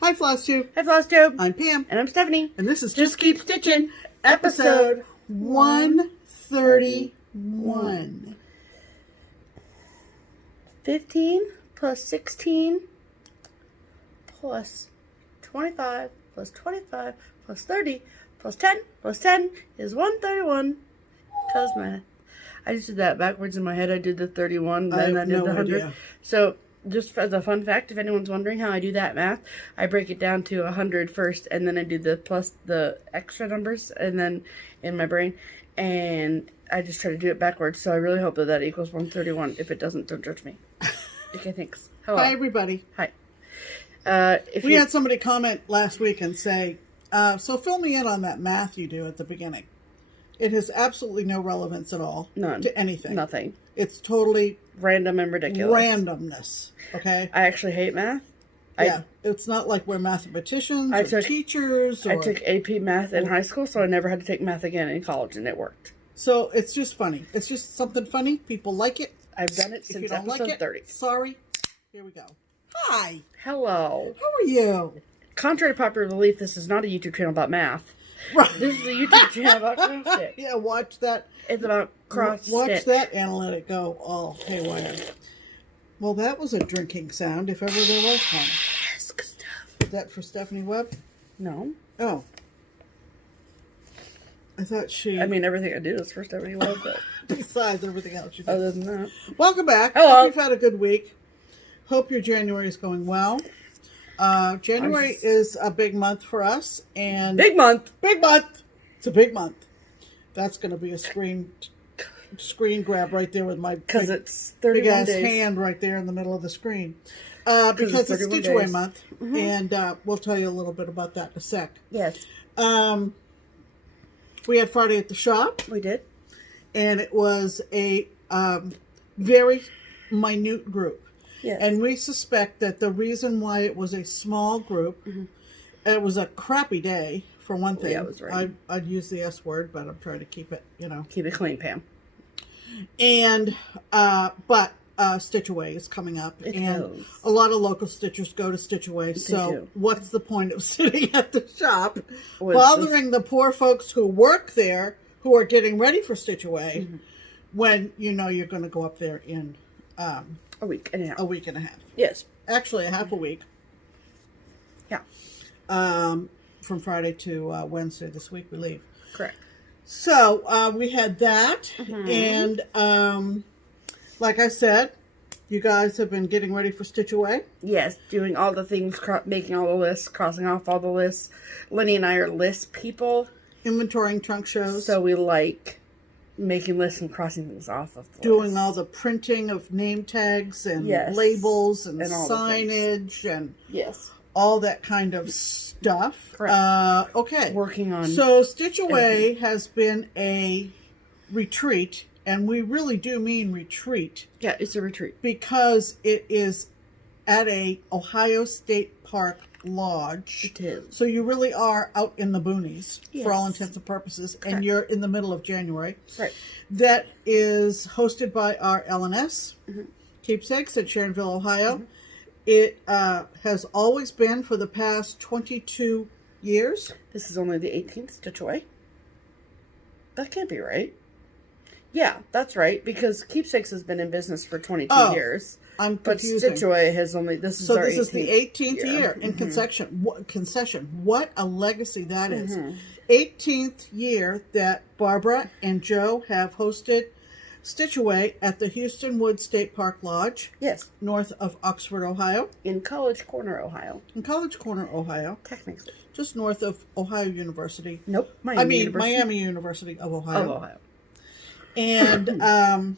Hi, FlossTube. Hi, FlossTube. I'm Pam. And I'm Stephanie. And this is Just Keep Stitching, episode 131. 15 plus 16 plus 25 plus 25 plus 30 plus 10 plus 10 is 131. Cause math. I just did that backwards in my head. I did the 31, then I did the 100. Idea. So, just as a fun fact, if anyone's wondering how I do that math, I break it down to 100 first, and then I do the plus the extra numbers, and then in my brain, and I just try to do it backwards. So I really hope that equals 131. If it doesn't, don't judge me. Okay, thanks. Hello. Hi, everybody. Hi. We had somebody comment last week and say, so fill me in on that math you do at the beginning. It has absolutely no relevance at all. None. To anything. Nothing. It's totally random and ridiculous. Randomness. Okay? I actually hate math. Yeah. It's not like we're mathematicians or teachers. I took AP math in high school, so I never had to take math again in college, and it worked. So it's just funny. It's just something funny. People like it. I've done it since episode 30. Sorry. Here we go. Hi. Hello. How are you? Contrary to popular belief, this is not a YouTube channel about math. Right. This is a YouTube channel about cross stitch. Yeah, watch that. It's about cross stitch. Watch that and let it go all haywire. Well, that was a drinking sound, if ever there was one. Yes, good stuff. Is that for Stephanie Webb? No. Oh. I thought she... I mean, everything I do is for Stephanie Webb, but... Besides everything else you do. Other than that. Welcome back. Hello. Hope you've had a good week. Hope your January is going well. January is a big month for us, and big month. Big month. It's a big month. That's going to be a screen grab right there with my it's big ass hand right there in the middle of the screen. Because it's StitchAway month, and we'll tell you a little bit about that in a sec. Yes. We had Friday at the shop. We did, and it was a very minute group. Yes. And we suspect that the reason why it was a small group, it was a crappy day, for one thing. Yeah, it was right. I'd use the S word, but I'm trying to keep it, Keep it clean, Pam. And, but StitchAway is coming up. And a lot of local stitchers go to StitchAway. So what's the point of sitting at the shop, bothering the poor folks who work there, who are getting ready for StitchAway, when you know you're going to go up there in... a week and a half. A week and a half. Yes. Actually, a half a week. Yeah. From Friday to Wednesday this week we leave. Correct. So, we had that. And, like I said, you guys have been getting ready for StitchAway. Yes. Doing all the things, making all the lists, crossing off all the lists. Lenny and I are list people. Inventorying trunk shows. So we like... making lists and crossing things off of the doing list. All the printing of name tags and labels and signage and all that kind of stuff. Correct. Okay. Working on... So StitchAway has been a retreat, and we really do mean retreat. Yeah, it's a retreat. Because it is at a Ohio State Park lodge. It is. So you really are out in the boonies for all intents and purposes. Correct. And you're in the middle of January. Right. That is hosted by our LNS, Keepsakes at Sharonville, Ohio. It has always been for the past 22 years. This is only the 18th StitchAway. That can't be right. Yeah, that's right, because Keepsakes has been in business for 22 years. I'm confusing. But StitchAway has only... This is our 18th So this is the 18th year in concession. What a legacy that is. 18th year that Barbara and Joe have hosted StitchAway at the Houston Woods State Park Lodge. Yes. North of Oxford, Ohio. In College Corner, Ohio. In College Corner, Ohio. Technically. Just north of Ohio University. Nope. Miami University of Ohio. Of Ohio. And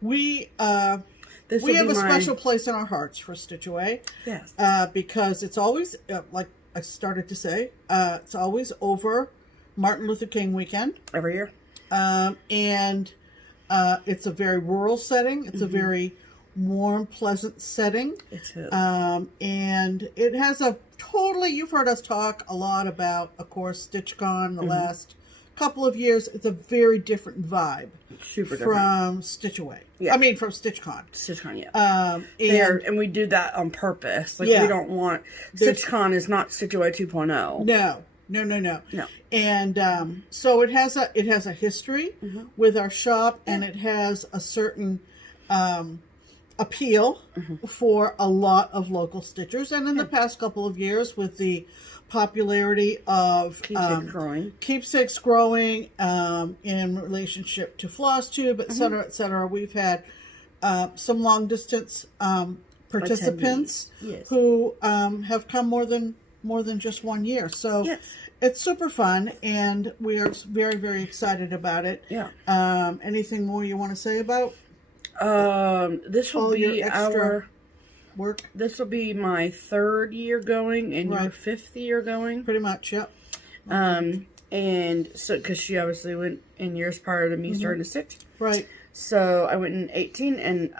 we have a special place in our hearts for StitchAway. Yes. Because it's always, like I started to say, it's always over Martin Luther King weekend. Every year. And it's a very rural setting. It's a very warm, pleasant setting. It is. And it has a totally, you've heard us talk a lot about, of course, StitchCon the last couple of years, it's a very different vibe. Super different. From StitchAway. Yeah. I mean, from StitchCon. StitchCon, yeah. And we do that on purpose. Like, we don't want... StitchCon is not StitchAway 2.0. No. And so it has a history with our shop, and it has a certain appeal for a lot of local stitchers. And in the past couple of years, with the popularity of keepsakes growing in relationship to FlossTube, et cetera, we've had some long distance participants who have come more than just 1 year. So it's super fun, and we are very, very excited about it. Yeah. Anything more you want to say about this will be our work? This will be my 3rd year going, and your 5th year going. Pretty much, yep. And so, because she obviously went in years prior to me starting to stitch. Right. So I went in 18, and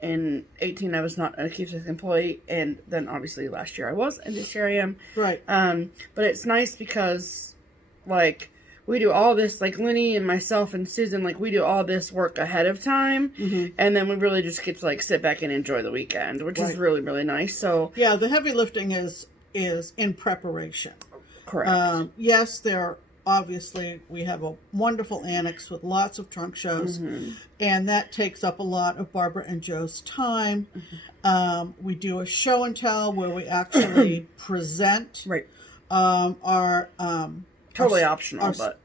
in 18 I was not a Keepsakes employee, and then obviously last year I was, and this year I am. Right. But it's nice because, like, we do all this, like, Lenny and myself and Susan, like, we do all this work ahead of time, and then we really just get to, like, sit back and enjoy the weekend, which is really, really nice. So yeah, the heavy lifting is in preparation. Correct. Yes, obviously we have a wonderful annex with lots of trunk shows, and that takes up a lot of Barbara and Joe's time. We do a show and tell where we actually present our totally optional, but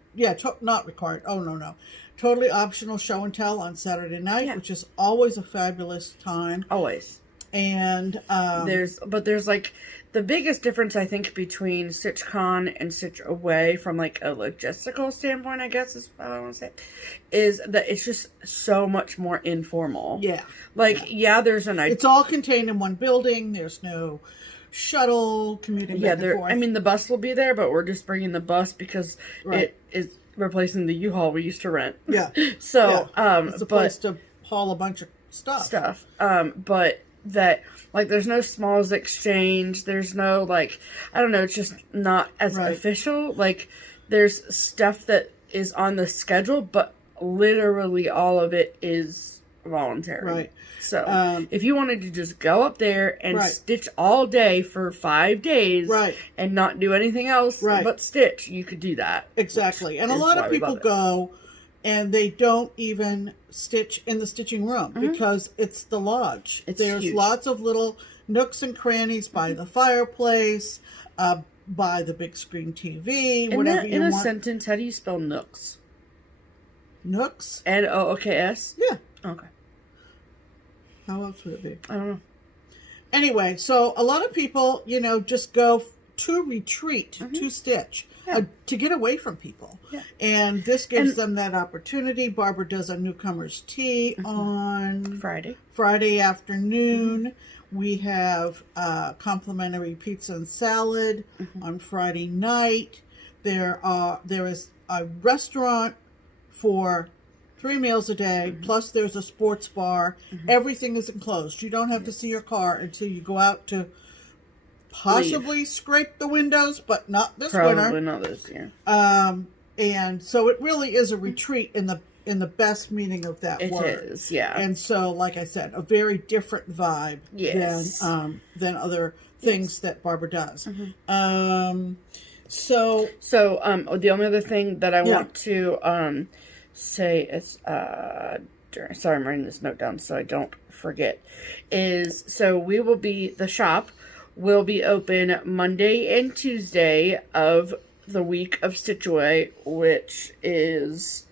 not required. Oh no, totally optional show and tell on Saturday night, which is always a fabulous time. Always. And there's like the biggest difference I think between StitchCon and StitchAway from like a logistical standpoint, I guess is what I want to say, is that it's just so much more informal. Yeah. Like there's it's all contained in one building. There's no shuttle commuting back and forth. I mean, the bus will be there, but we're just bringing the bus because it is replacing the U-Haul we used to rent. Yeah. So it's a place to haul a bunch of stuff. But that, like, there's no smalls exchange. There's no, like, I don't know, it's just not as official. Like, there's stuff that is on the schedule, but literally all of it is voluntary. Right. So, if you wanted to just go up there and stitch all day for 5 days and not do anything else but stitch, you could do that. Exactly. And a lot of people go and they don't even stitch in the stitching room because it's the lodge. There's huge. Lots of little nooks and crannies by the fireplace, by the big screen TV, whatever you want. In a sentence, how do you spell nooks? Nooks? N-O-O-K-S? Yeah. Okay. How else would it be? I don't know. Anyway, so a lot of people, just go to retreat, to stitch, to get away from people. Yeah. And this gives them that opportunity. Barbara does a newcomer's tea on Friday afternoon. We have complimentary pizza and salad on Friday night. There is a restaurant for 3 meals a day, plus there's a sports bar. Everything is enclosed. You don't have to see your car until you go out to possibly scrape the windows, but not this winter. Probably not this year. And so it really is a retreat in the best meaning of that word. It is, yeah. And so, like I said, a very different vibe than other things that Barbara does. So the only other thing that I want to say is, sorry, I'm writing this note down so I don't forget, is, so the shop will be open Monday and Tuesday of the week of StitchAway, which is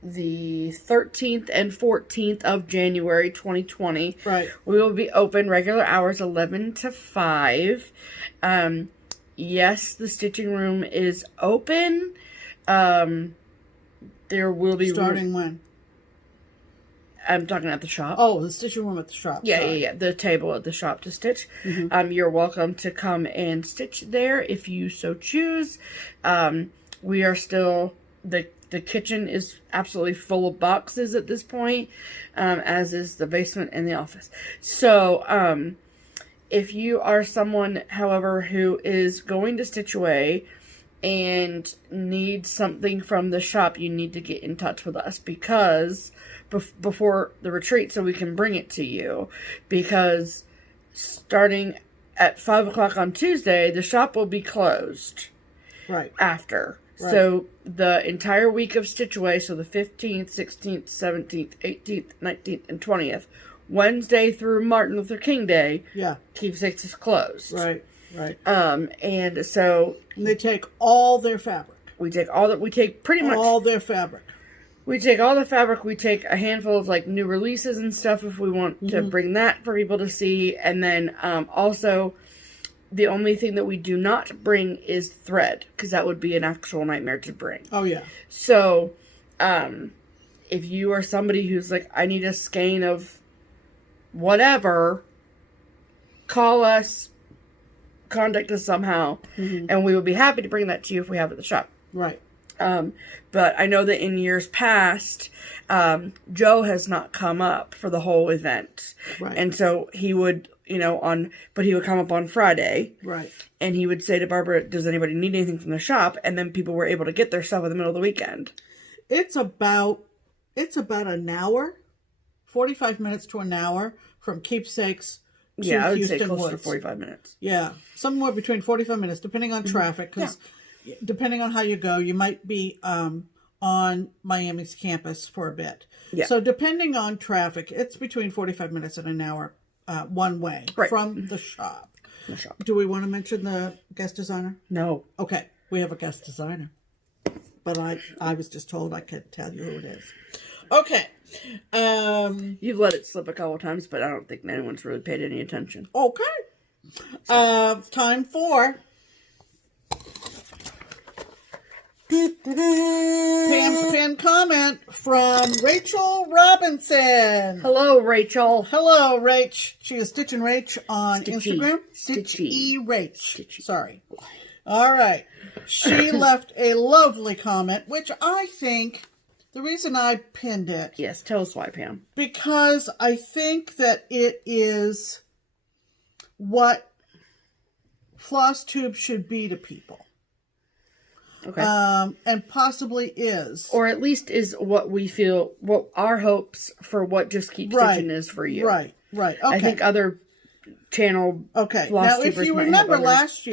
the 13th and 14th of January 2020. Right. We will be open regular hours 11 to 5. Yes, the stitching room is open. There will be starting when? I'm talking at the shop. Oh, the stitching room at the shop. Yeah. The table at the shop to stitch. You're welcome to come and stitch there if you so choose. We are still, the kitchen is absolutely full of boxes at this point, as is the basement and the office. So, if you are someone, however, who is going to StitchAway and need something from the shop, you need to get in touch with us because before the retreat, so we can bring it to you, because starting at 5 o'clock on Tuesday, the shop will be closed. Right. After. Right. So the entire week of StitchAway, so the 15th, 16th, 17th, 18th, 19th, and 20th, Wednesday through Martin Luther King Day, Keepsakes is closed. Right, right. And so... And they take all their fabric. We take pretty much... all their fabric. We take all the fabric. We take a handful of, like, new releases and stuff if we want to bring that for people to see. And then, also... The only thing that we do not bring is thread, because that would be an actual nightmare to bring. Oh, yeah. So, if you are somebody who's like, I need a skein of whatever, call us, contact us somehow, and we would be happy to bring that to you if we have it at the shop. Right. But I know that in years past, Joe has not come up for the whole event. Right. And so he would... but he would come up on Friday. Right. And he would say to Barbara, does anybody need anything from the shop? And then people were able to get their stuff in the middle of the weekend. It's about an hour, 45 minutes to an hour from Keepsakes to I would Houston say closer to Woods. 45 minutes. Yeah. Somewhere between 45 minutes, depending on traffic. Because depending on how you go, you might be on Miami's campus for a bit. Yeah. So depending on traffic, it's between 45 minutes and an hour. One way from the shop. Do we want to mention the guest designer? No. Okay, we have a guest designer, but I was just told I could tell you who it is. Okay. You've let it slip a couple times, but I don't think anyone's really paid any attention. Okay. Time for Pam's pinned comment from Rachel Robinson. Hello, Rachel. Hello, Rach. She is Stitchin' Rach on Stitchy. Instagram. Stitchy. Rach. Stitchy. Sorry. All right. She left a lovely comment, which I think the reason I pinned it. Yes, tell us why, Pam. Because I think that it is what FlossTube should be to people. Okay. And possibly is. Or at least is what we feel, what our hopes for what Just Keep Stitchin' is for you. Right. Okay. I think other channel Now, if you remember last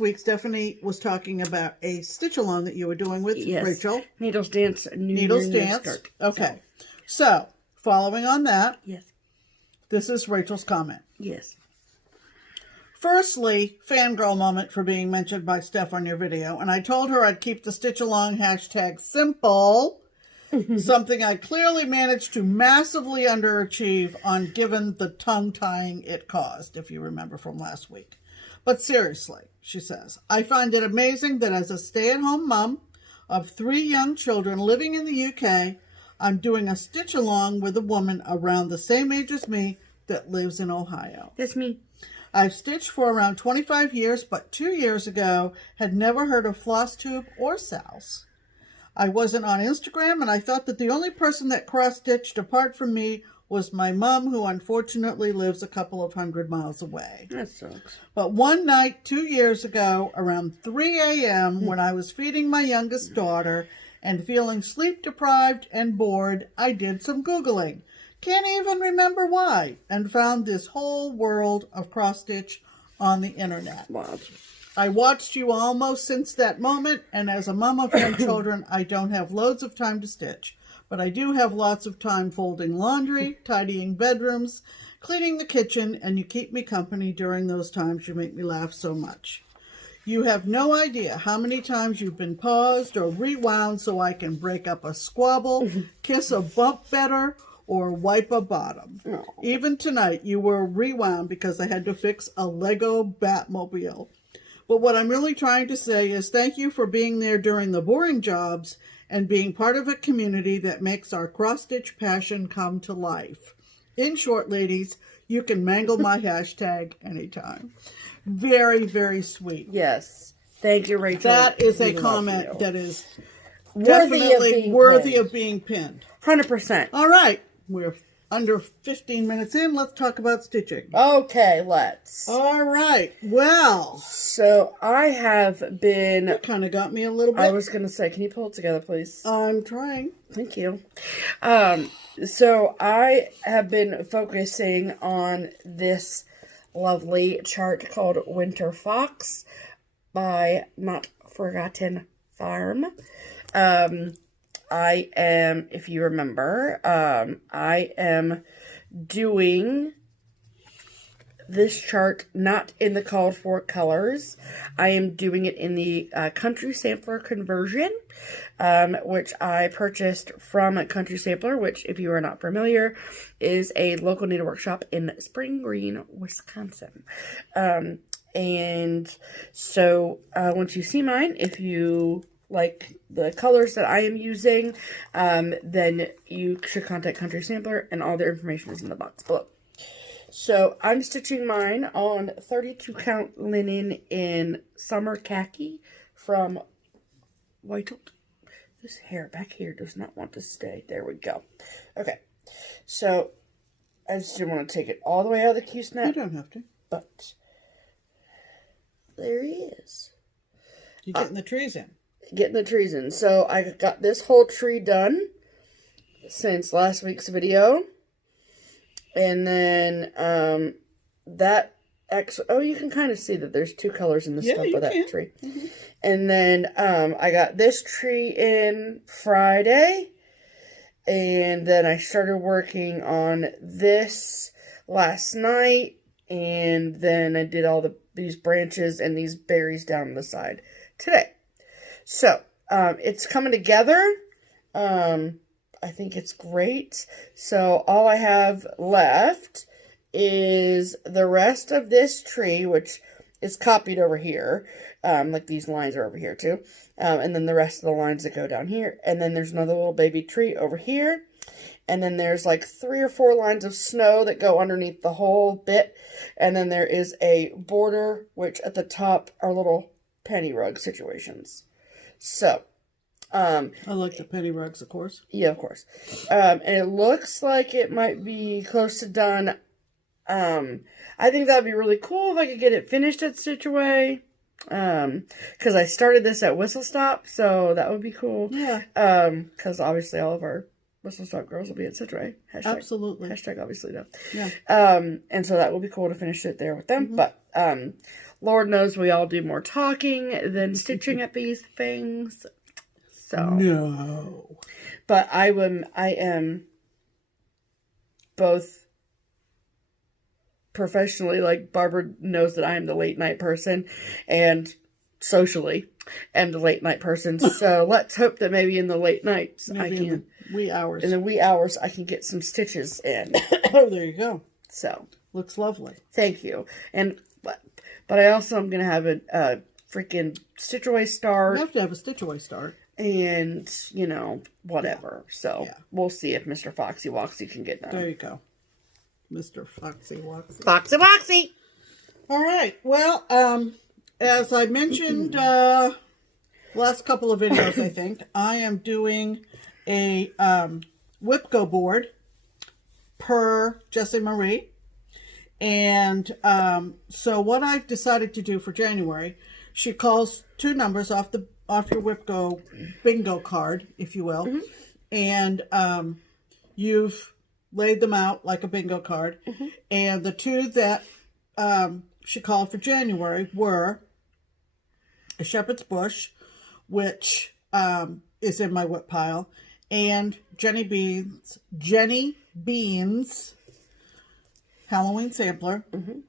week, Stephanie was talking about a stitch along that you were doing with Rachel. Needles Dance. Needles Dance. Okay. So, following on that. Yes. This is Rachel's comment. Yes. Firstly, fangirl moment for being mentioned by Steph on your video. And I told her I'd keep the stitch along hashtag simple. Something I clearly managed to massively underachieve on given the tongue tying it caused, if you remember from last week. But seriously, she says, I find it amazing that as a stay-at-home mom of 3 young children living in the UK, I'm doing a stitch along with a woman around the same age as me that lives in Ohio. That's me. I've stitched for around 25 years, but 2 years ago had never heard of FlossTube or SALs. I wasn't on Instagram, and I thought that the only person that cross-stitched apart from me was my mom, who unfortunately lives a couple of 100 miles away. That sucks. But one night 2 years ago, around 3 a.m., when I was feeding my youngest daughter and feeling sleep-deprived and bored, I did some Googling. Can't even remember why, and found this whole world of cross-stitch on the internet. Wow. I watched you almost since that moment, and as a mom of young children, I don't have loads of time to stitch. But I do have lots of time folding laundry, tidying bedrooms, cleaning the kitchen, and you keep me company during those times. You make me laugh so much. You have no idea how many times you've been paused or rewound so I can break up a squabble, kiss a bump better, or wipe a bottom. No. Even tonight, you were rewound because I had to fix a Lego Batmobile. But what I'm really trying to say is thank you for being there during the boring jobs and being part of a community that makes our cross-stitch passion come to life. In short, ladies, you can mangle my hashtag anytime. Very, very sweet. Yes. Thank you, Rachel. That is a comment that is definitely worthy of being pinned. 100%. All right. under 15 minutes in. Let's talk about stitching. Okay, let's. All right. Well. So I have been... You kind of got me a little bit. I was going to say, can you pull it together, please? I'm trying. Thank you. So I have been focusing on this lovely chart called Winter Fox by Not Forgotten Farm. I am, if you remember, I am doing this chart not in the called for colors. I am doing it in the Country Sampler conversion, which I purchased from Country Sampler, which, if you are not familiar, is a local needlework shop in Spring Green, Wisconsin. And so once you see mine, if you like the colors that I am using, then you should contact Country Sampler, and all their information is in the box below. So I'm stitching mine on 32 count linen in summer khaki from Whittled. This hair back here does not want to stay. There we go. Okay, so I just didn't want to take it all the way out of the Q-snap. You don't have to. But there he is. You're getting the trees in. Getting the trees in. So I got this whole tree done since last week's video. And then you can kind of see that there's two colors in the stump of that tree. Mm-hmm. And then I got this tree in Friday. And then I started working on this last night. And then I did all these branches and these berries down the side today. So, it's coming together. I think it's great. So, all I have left is the rest of this tree, which is copied over here. Like these lines are over here too. And then the rest of the lines that go down here. And then there's another little baby tree over here. And then there's like 3 or 4 lines of snow that go underneath the whole bit. And then there is a border, which at the top are little penny rug situations. So, I like the penny rugs, of course. Yeah, of course. And it looks like it might be close to done. I think that would be really cool if I could get it finished at StitchAway. Because I started this at Whistle Stop, so that would be cool. Yeah. Because obviously all of our Whistle Stop girls will be at StitchAway. Absolutely. Hashtag obviously though. Yeah. And so that will be cool to finish it there with them. Mm-hmm. But, Lord knows we all do more talking than stitching at these things. So. No. But I am both professionally, like Barbara knows that I am the late night person, and socially am the late night person. So let's hope that maybe in the late nights in the wee hours I can get some stitches in. Oh, there you go. So looks lovely. Thank you. And but I also am gonna have a freaking StitchAway start. You have to have a StitchAway start. And, whatever. So, we'll see if Mr. Foxy Woxy can get done. There you go. Mr. Foxy Woxy. Foxy Woxy! All right. Well, as I mentioned last couple of videos, I think, I am doing a Whipco board per Jessie Marie. And so what I've decided to do for January, she calls 2 numbers off your Whipco bingo card, if you will. Mm-hmm. And you've laid them out like a bingo card. Mm-hmm. And the 2 that she called for January were a Shepherd's Bush, which is in my whip pile, and Jenny Bean's Halloween sampler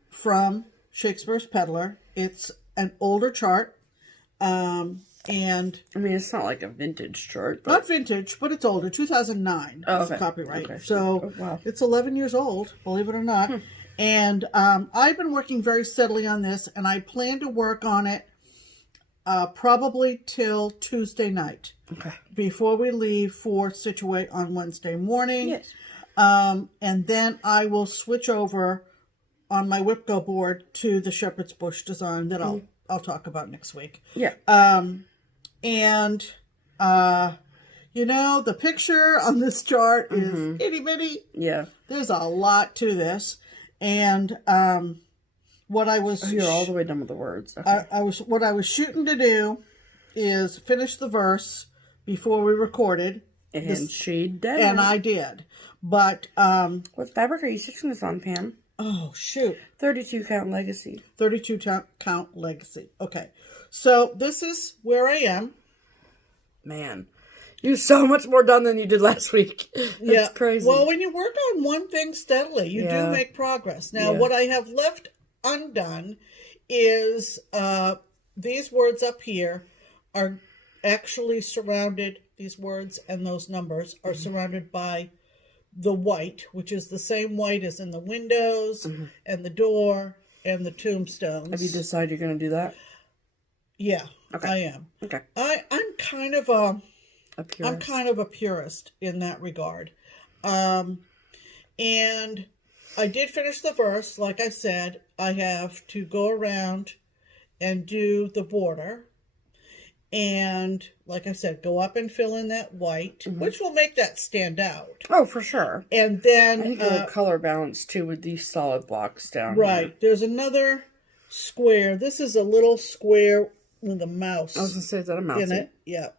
from Shakespeare's Peddler. It's an older chart. And I mean, it's not like a vintage chart. But... Not vintage, but it's older. 2009 is copyright. Okay. So it's 11 years old, believe it or not. And I've been working very steadily on this, and I plan to work on it probably till Tuesday night. Okay. Before we leave for StitchAway on Wednesday morning. Yes. And then I will switch over on my Whipco board to the Shepherd's Bush design that I'll talk about next week. Yeah. You know, the picture on this chart is itty bitty. Yeah. There's a lot to this. And what I was... Oh, you're all the way done with the words. Okay. What I was shooting to do is finish the verse before we recorded. And she did. And I did. But... what fabric are you stitching this on, Pam? Oh, shoot. 32 count legacy. 32 count legacy. Okay. So this is where I am. Man. You're so much more done than you did last week. That's crazy. Well, when you work on one thing steadily, you do make progress. Now, what I have left undone is these words up here are actually surrounded, these words and those numbers are surrounded by the white, which is the same white as in the windows and the door and the tombstones. Have you decided you're going to do that? Yeah, I am. Okay. I'm kind of a purist. I'm kind of a purist in that regard. And I did finish the verse. Like I said, I have to go around and do the border. And like I said, go up and fill in that white, which will make that stand out. Oh, for sure. And then... I think it'll color balance, too, with these solid blocks down Right. here. There's another square. This is a little square with a mouse. I was going to say, is that a mouse? In it, yeah.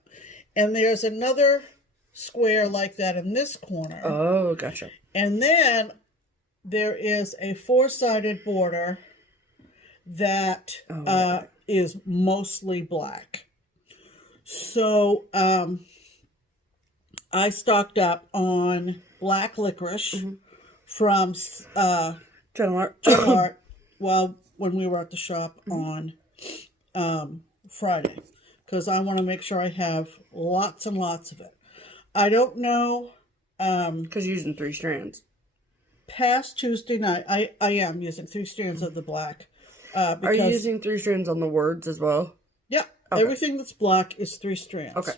And there's another square like that in this corner. Oh, gotcha. And then there is a four-sided border that is mostly black. So I stocked up on black licorice from General Art well, when we were at the shop on Friday. Because I want to make sure I have lots and lots of it. I don't know. Because you're using 3 strands. Past Tuesday night, I am using 3 strands of the black. Are you using 3 strands on the words as well? Yeah. Okay. Everything that's black is 3 strands. Okay.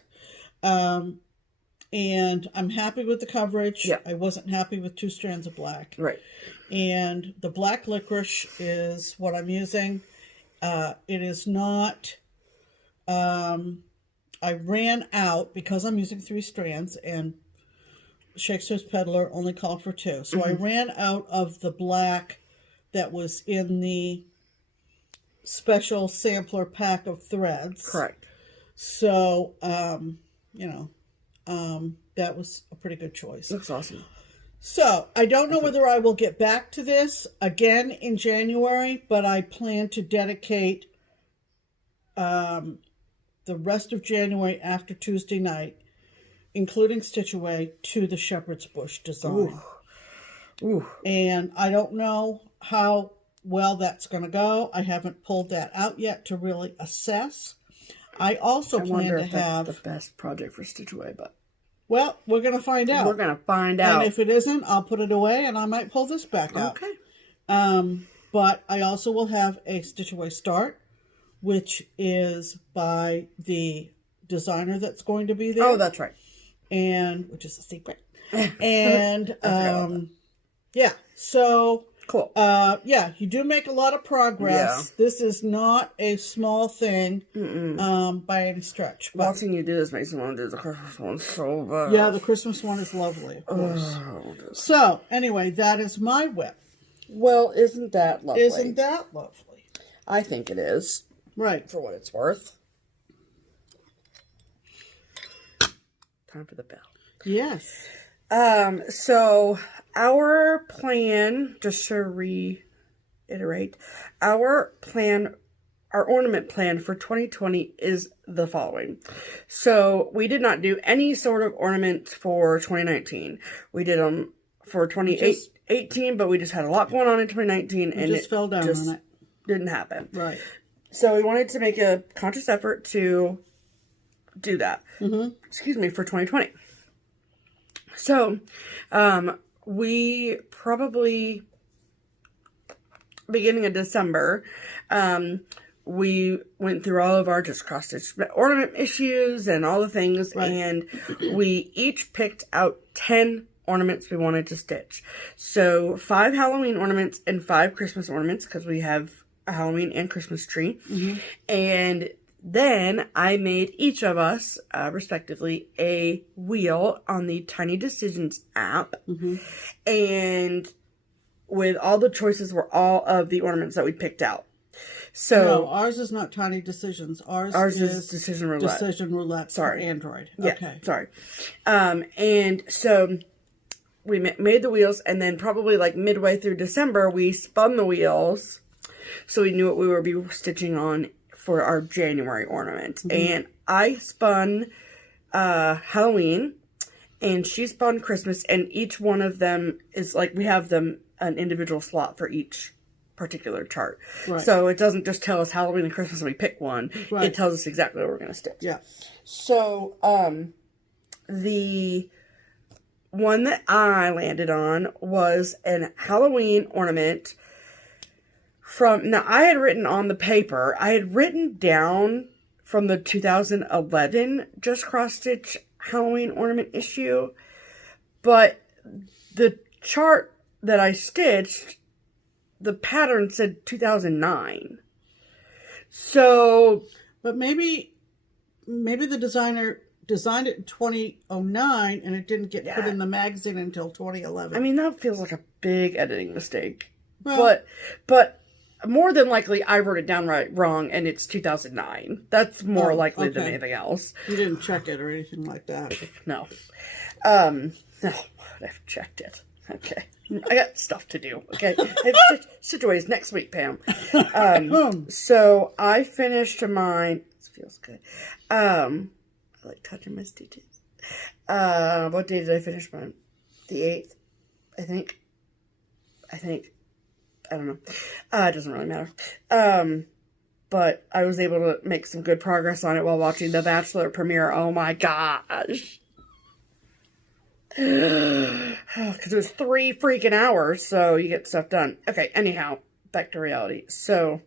And I'm happy with the coverage. Yeah. I wasn't happy with 2 strands of black. Right. And the black licorice is what I'm using. It is not... I ran out because I'm using 3 strands and Shakespeare's Peddler only called for 2. So I ran out of the black that was in the special sampler pack of threads. Correct. So, that was a pretty good choice. Looks awesome. So, I don't know whether I will get back to this again in January, but I plan to dedicate the rest of January after Tuesday night, including StitchAway, to the Shepherd's Bush design. Ooh. And I don't know how well that's going to go. I haven't pulled that out yet to really assess. I also plan to have... that's the best project for StitchAway, but... Well, we're going to find out. We're going to find out. And if it isn't, I'll put it away and I might pull this back out. Okay. But I also will have a StitchAway start, which is by the designer that's going to be there. Oh, that's right. And which is a secret. And yeah, so cool. Yeah, you do make a lot of progress. Yeah. This is not a small thing by any stretch. But watching you do this makes me want to do the Christmas one so bad. Yeah, the Christmas one is lovely, of course. So anyway, that is my whip. Well, isn't that lovely? Isn't that lovely? I think it is. Right. For what it's worth. Time for the bell. Yes. So our plan, just to reiterate, our ornament plan for 2020 is the following. So we did not do any sort of ornaments for 2019. We did them for 2018, but we just had a lot going on in 2019 and it fell down on it. Didn't happen. Right. So we wanted to make a conscious effort to do that. Excuse me, for 2020. So, we probably, beginning of December, we went through all of our just cross-stitch ornament issues and all the things, and we each picked out 10 ornaments we wanted to stitch. So 5 Halloween ornaments and 5 Christmas ornaments, because we have a Halloween and Christmas tree. And Then I made each of us, respectively, a wheel on the Tiny Decisions app. And with all the choices were all of the ornaments that we picked out. So no, ours is not Tiny Decisions. Ours is Decision Roulette. Decision Roulette for Android. Yeah, okay. Sorry. And so we made the wheels, and then probably like midway through December, we spun the wheels so we knew what we would be stitching on for our January ornament. And I spun Halloween, and she spun Christmas, and each one of them is like, we have them an individual slot for each particular chart. Right. So it doesn't just tell us Halloween and Christmas and we pick one. Right. It tells us exactly what we're going to stitch. Yeah. So the one that I landed on was an Halloween ornament from, now I had written on the paper, I had written down from the 2011 Just Cross Stitch Halloween ornament issue, but the chart that I stitched, the pattern said 2009. So, but maybe the designer designed it in 2009 and it didn't get put in the magazine until 2011. I mean, that feels like a big editing mistake. Well, but more than likely I wrote it down wrong and it's 2009. That's more likely than anything else. You didn't check it or anything like that. No. No, I've checked it. Okay. I got stuff to do. Okay. I have StitchAways next week, Pam. So I finished mine. This feels good. I like touching my stitches. What day did I finish mine? The 8th, I think. I don't know. It doesn't really matter. But I was able to make some good progress on it while watching The Bachelor premiere. Oh my gosh. Because it was 3 freaking hours, so you get stuff done. Okay, anyhow, back to reality. So,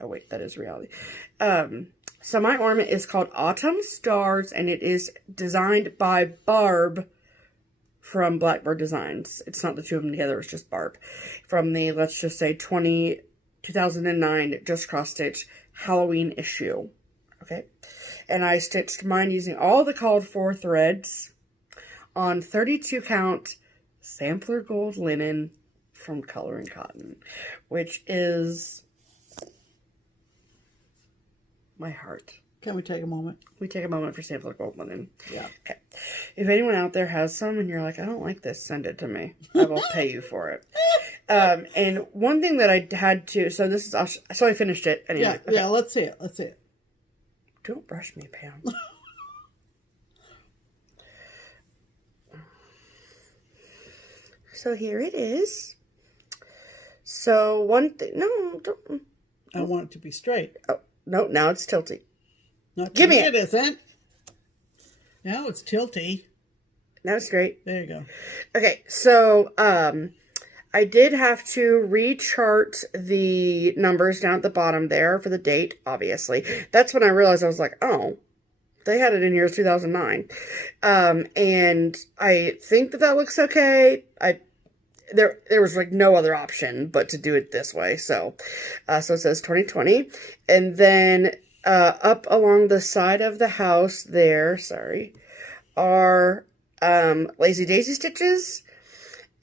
oh wait, that is reality. So my ornament is called Autumn Stars, and it is designed by Barb from Blackbird Designs. It's not the two of them together, it's just Barb. From the, let's just say, 2009 Just Cross Stitch Halloween issue. Okay? And I stitched mine using all the called for threads on 32 count sampler gold linen from Color and Cotton, which is my heart. Can we take a moment? We take a moment for sampler gold linen. Yeah. Okay. If anyone out there has some and you're like, I don't like this, send it to me. I will pay you for it. And one thing that I had to, so this is, so I finished it anyway. Yeah, okay. Yeah, let's see it. Let's see it. Don't brush me, Pam. So here it is. So one thing, no, don't. I want it to be straight. Oh, no, now it's tilty. Not give me it. It isn't. Now it's tilty. Now it's straight. There you go. Okay, so I did have to rechart the numbers down at the bottom there for the date, obviously. That's when I realized, I was like, oh, they had it in here as 2009. And I think that looks okay. There was like no other option but to do it this way. So it says 2020. And then up along the side of the house there, are Lazy Daisy stitches.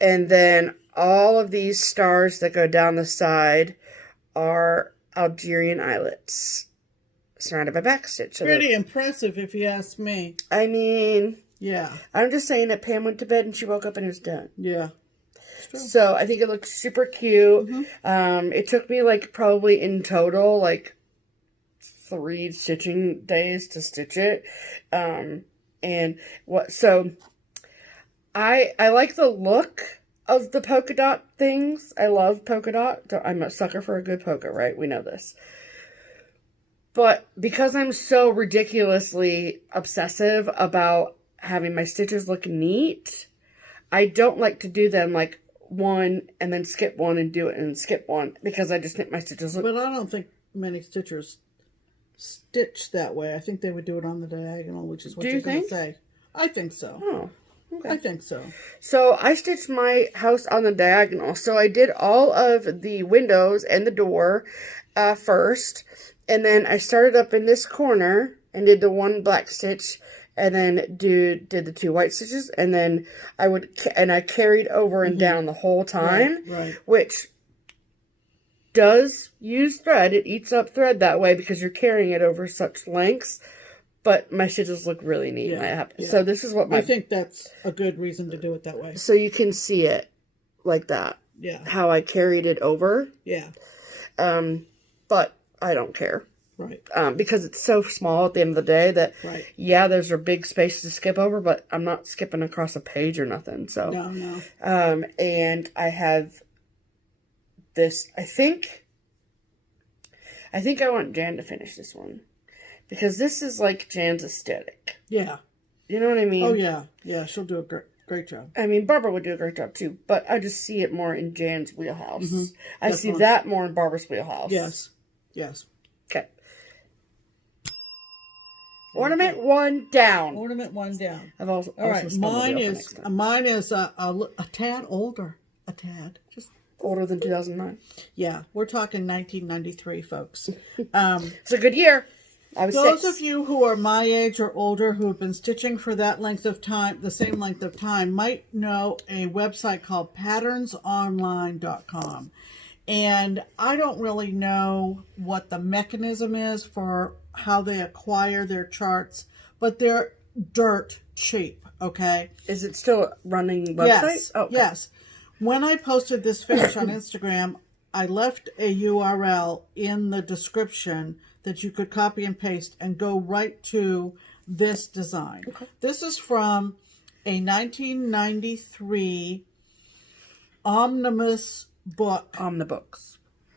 And then all of these stars that go down the side are Algerian eyelets surrounded by backstitch. So pretty impressive if you ask me. I mean, yeah. I'm just saying that Pam went to bed and she woke up and it was done. Yeah. So I think it looks super cute. It took me like probably in total like 3 stitching days to stitch it. So I like the look of the polka dot things. I love polka dot. I'm a sucker for a good polka, right? We know this. But because I'm so ridiculously obsessive about having my stitches look neat, I don't like to do them like one and then skip one and do it and skip one, because I just think my stitches look... But I don't think many stitchers stitch that way. I think they would do it on the diagonal, which is what you're going to say. I think so. Oh, okay. I think so. So I stitched my house on the diagonal. So I did all of the windows and the door first. And then I started up in this corner and did the one black stitch, and then did the 2 white stitches, and then I carried over and down the whole time, right. Which does use thread. It eats up thread that way because you're carrying it over such lengths. But my stitches look really neat. Yeah. So this is what I think that's a good reason to do it that way. So you can see it like that. Yeah. How I carried it over. Yeah. But I don't care. Right. Because it's so small at the end of the day that, right. Yeah, there's a big space to skip over, but I'm not skipping across a page or nothing. So, no. And I have this, I think I want Jan to finish this one. Because this is like Jan's aesthetic. Yeah. You know what I mean? Oh, yeah. Yeah, she'll do a great job. I mean, Barbara would do a great job too, but I just see it more in Jan's wheelhouse. Mm-hmm. I see that more in Barbara's wheelhouse. Yes. Okay. Ornament 1 down. Ornament 1 down. I've also all right. Mine is a tad older. A tad. Just older than 2009. Yeah, we're talking 1993, folks. It's a good year. I was Those 6. of you who are my age or older who have been stitching for that length of time, the same length of time, might know a website called PatternsOnline.com. And I don't really know what the mechanism is for how they acquire their charts, but they're dirt cheap, okay? Is it still running website? Yes, okay. Yes. When I posted this finish on Instagram, I left a URL in the description that you could copy and paste and go right to this design. Okay. This is from a 1993 omnibus book.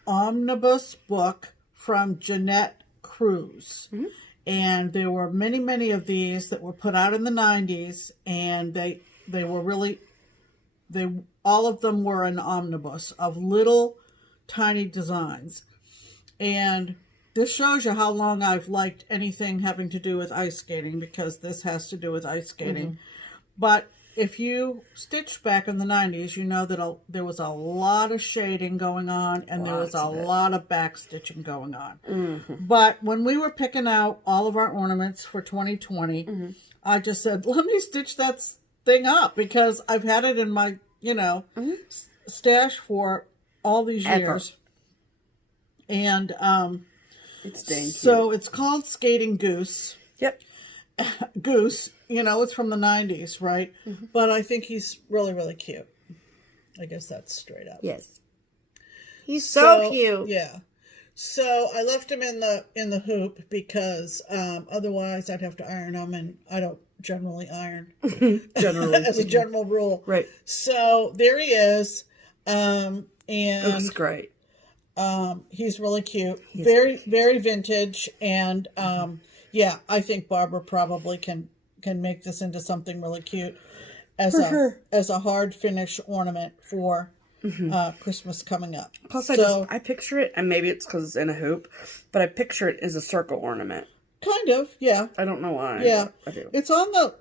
Omnibus book from Jeanette Cruz. Mm-hmm. And there were many, many of these that were put out in the 90s, and they were really, all of them were an omnibus of little tiny designs. And this shows you how long I've liked anything having to do with ice skating, because this has to do with ice skating. Mm-hmm. But if you stitched back in the 90s, you know that there was a lot of shading going on, and there was a lot of back stitching going on. Mm-hmm. But when we were picking out all of our ornaments for 2020, mm-hmm. I just said, let me stitch that thing up, because I've had it in my, mm-hmm. stash for all these years. And it's dang cute. So it's called Skating Goose. Yep. Goose, it's from the 90s, right? Mm-hmm. But I think he's really, really cute. I guess that's straight up. Yes. He's so cute. Yeah. So I left him in the hoop because otherwise I'd have to iron him, and I don't generally iron. Generally. As a general rule. Right. So there he is. And looks great. He's really cute. Very, very vintage. And yeah, I think Barbara probably can make this into something really cute as a hard finish ornament for mm-hmm. Christmas coming up. Plus, I picture it, and maybe it's because it's in a hoop, but I picture it as a circle ornament. Kind of, yeah. I don't know why. Yeah, I do. It's on the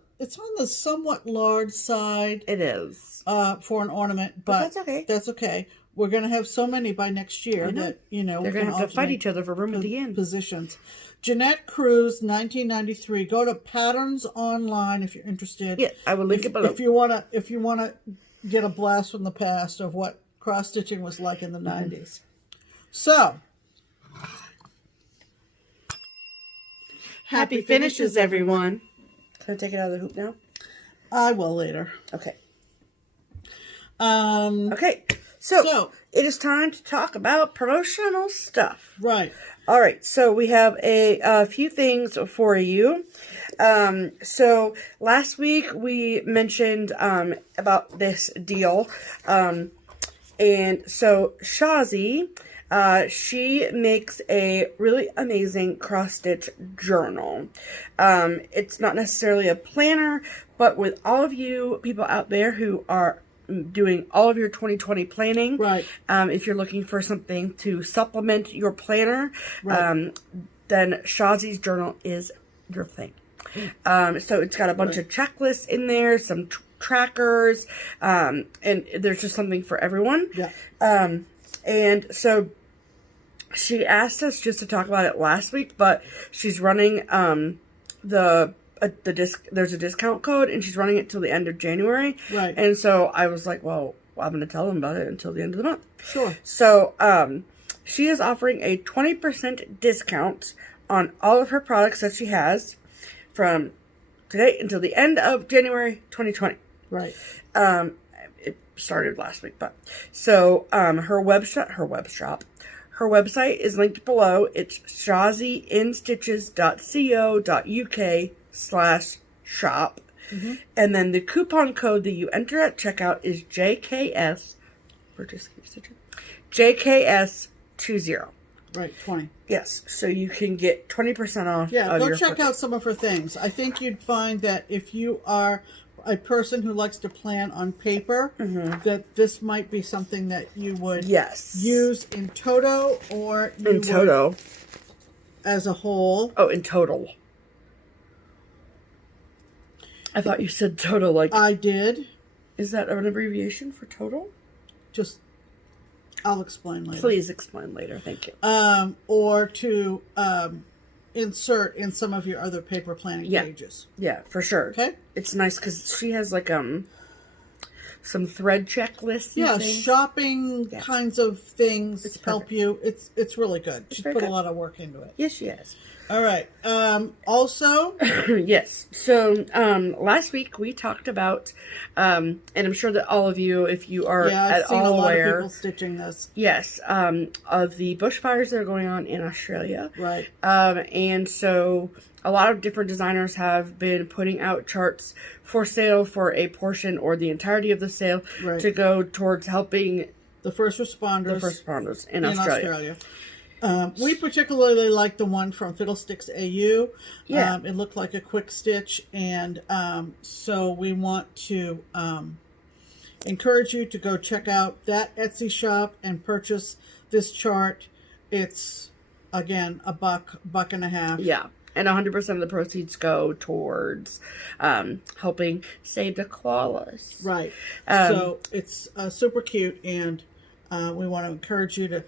somewhat large side. It is for an ornament, but that's okay. That's okay. We're going to have so many by next year that they're going to have to fight each other for room at the end. Positions. Jeanette Cruz, 1993. Go to Patterns Online if you're interested. Yeah, I will link it below. If you wanna get a blast from the past of what cross stitching was like in the 90s. So, happy finishes, everyone. Can I take it out of the hoop now? I will later. Okay. Okay. So, it is time to talk about promotional stuff. Right. All right. So, we have a few things for you. So, last week we mentioned about this deal. And so, Shazi, she makes a really amazing cross-stitch journal. It's not necessarily a planner, but with all of you people out there who are doing all of your 2020 planning. Right. If you're looking for something to supplement your planner, right. Then Shazi's journal is your thing. So it's got a bunch of checklists in there, some trackers, and there's just something for everyone. Yeah. And so she asked us just to talk about it last week, but she's running there's a discount code, and she's running it till the end of January. Right. And so I was like, well, I'm going to tell them about it until the end of the month. Sure. So she is offering a 20% discount on all of her products that she has from today until the end of January 2020. Right. It started last week, but so her website is linked below. It's shazzyinstitches.co.uk/shop. And then the coupon code that you enter at checkout is JKS for Just Keep Stitching. JKS20. Right, 20. Yes, so you can get 20% off. Yeah, go check out some of her things. I think you'd find that if you are a person who likes to plan on paper, that this might be something that you would use in toto, or you would as a whole. Oh, in total. I thought you said total, like... I did. Is that an abbreviation for total? Just, I'll explain later. Please explain later, thank you. Or to insert in some of your other paper planning pages. Yeah, for sure. Okay? It's nice because she has, like, some thread checklists. Yeah, shopping kinds of things help you. It's really good. She put a lot of work into it. Yes, she has. All right. Also, yes. So last week we talked about, and I'm sure that all of you, if you are at all aware, I've seen a lot of people stitching this. Yes, of the bushfires that are going on in Australia. Right. And so a lot of different designers have been putting out charts for sale for a portion or the entirety of the sale to go towards helping the first responders in Australia. We particularly like the one from Fiddlesticks AU. Yeah. It looked like a quick stitch, and so we want to encourage you to go check out that Etsy shop and purchase this chart. It's, again, $1.50. Yeah. And 100% of the proceeds go towards helping save the koalas. Right. So it's super cute, and we want to encourage you to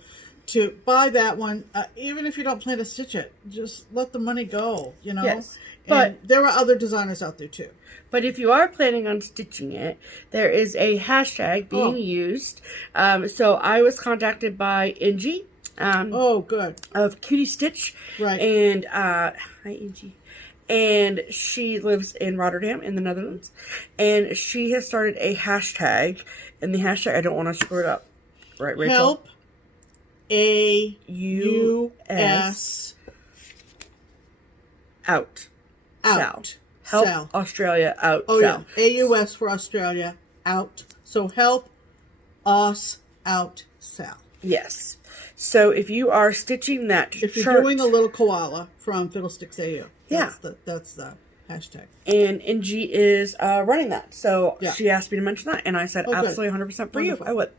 buy that one. Even if you don't plan to stitch it, just let the money go, you know? Yes. But there are other designers out there, too. But if you are planning on stitching it, there is a hashtag being used. So I was contacted by Angie. Good. Of Cutie Stitch. Right. And, hi, Angie. And she lives in Rotterdam in the Netherlands. And she has started a hashtag. And the hashtag, I don't want to screw it up. Right, Rachel? Help AUS out. Sal. Help Sal. Australia out. Oh, Sal. yeah. AUS for Australia out. So help us out, Sal. Yes. So if you are stitching that if you're doing a little koala from Fiddlesticks AU, that's the hashtag. And Angie is running that. So she asked me to mention that, and I said absolutely 100% for you. I would.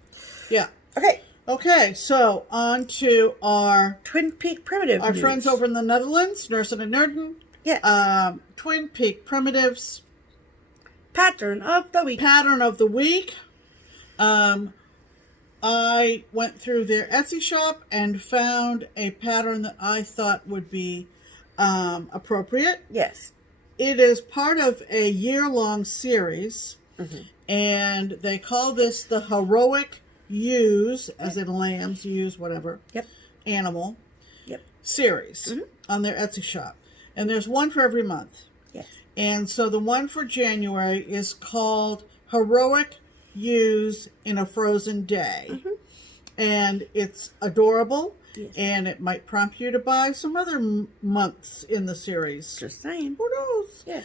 Yeah. Okay. Okay, so on to our Twin Peak Primitive news. Friends over in the Netherlands, Nursen and Nerden. Yes. Twin Peak Primitives. Pattern of the week. Pattern of the week. I went through their Etsy shop and found a pattern that I thought would be appropriate. Yes. It is part of a year-long series, and they call this the Heroic Ewes, as in lambs, ewes, whatever, animal series on their Etsy shop. And there's one for every month. Yes. And so the one for January is called Heroic Ewes in a Frozen Day. And it's adorable, and it might prompt you to buy some other months in the series. Just saying. Who knows? Yes.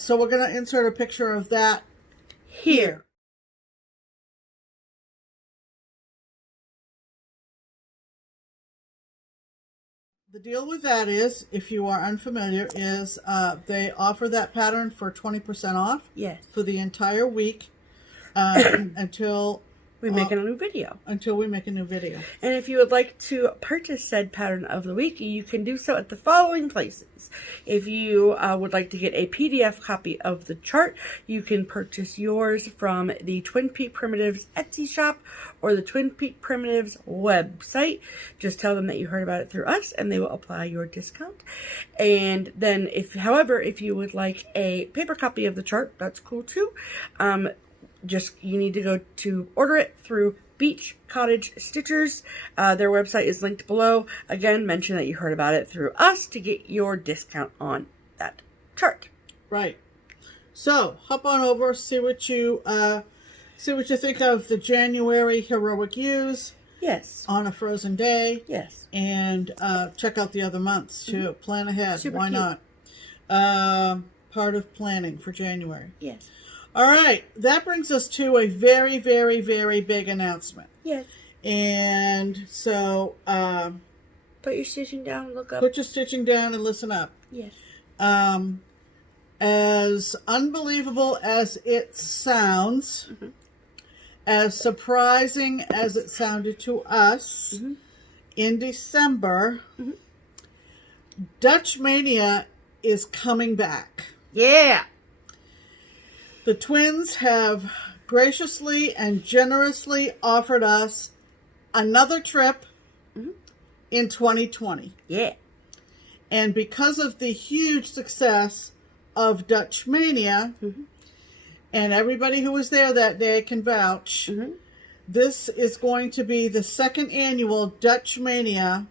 So we're going to insert a picture of that here. The deal with that is, if you are unfamiliar, is they offer that pattern for 20% off. Yes. For the entire week until we make a new video. Until we make a new video. And if you would like to purchase said pattern of the week, you can do so at the following places. If you would like to get a PDF copy of the chart, you can purchase yours from the Twin Peak Primitives Etsy shop or the Twin Peak Primitives website. Just tell them that you heard about it through us and they will apply your discount. And then if you would like a paper copy of the chart, that's cool too. You need to go to order it through Beach Cottage Stitchers. Their website is linked below. Again, mention that you heard about it through us to get your discount on that chart. Right. So hop on over, see what you think of the January heroic Ewes. Yes. On a frozen day. Yes. And check out the other months too. Plan ahead. Super Why cute. not? Part of planning for January. Yes. All right, that brings us to a very, very, very big announcement. Yes. And so... put your stitching down and look up. Put your stitching down and listen up. Yes. As unbelievable as it sounds, as surprising as it sounded to us, in December, Dutch Mania is coming back. Yeah. The twins have graciously and generously offered us another trip in 2020. Yeah. And because of the huge success of Dutch Mania, and everybody who was there that day can vouch, this is going to be the second annual Dutch Mania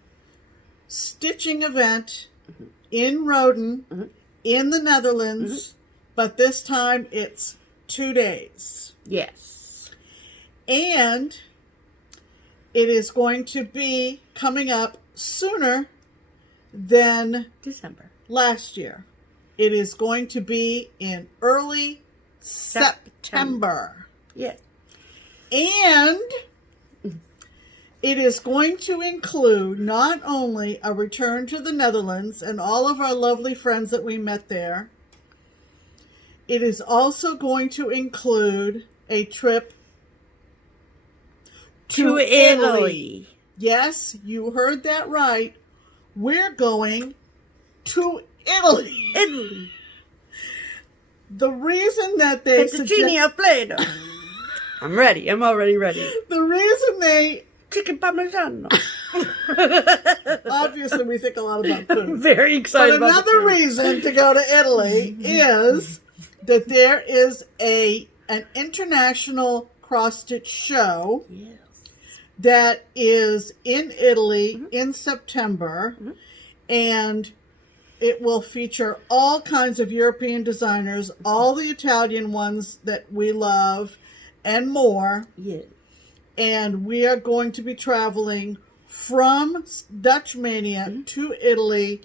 stitching event in Roden, in the Netherlands. But this time it's 2 days. Yes. And it is going to be coming up sooner than December. Last year. It is going to be in early September. Yes. And it is going to include not only a return to the Netherlands and all of our lovely friends that we met there, it is also going to include a trip to Italy. Yes, you heard that right. We're going to Italy. Italy. The reason that they Fettuccine Alfredo. I'm ready. I'm already ready. The reason they... Chicken Parmesan. Obviously, we think a lot about food. Very excited about another reason to go to Italy is that there is an international cross-stitch show that is in Italy in September, and it will feature all kinds of European designers, all the Italian ones that we love, and more. Yes. And we are going to be traveling from Dutch Mania to Italy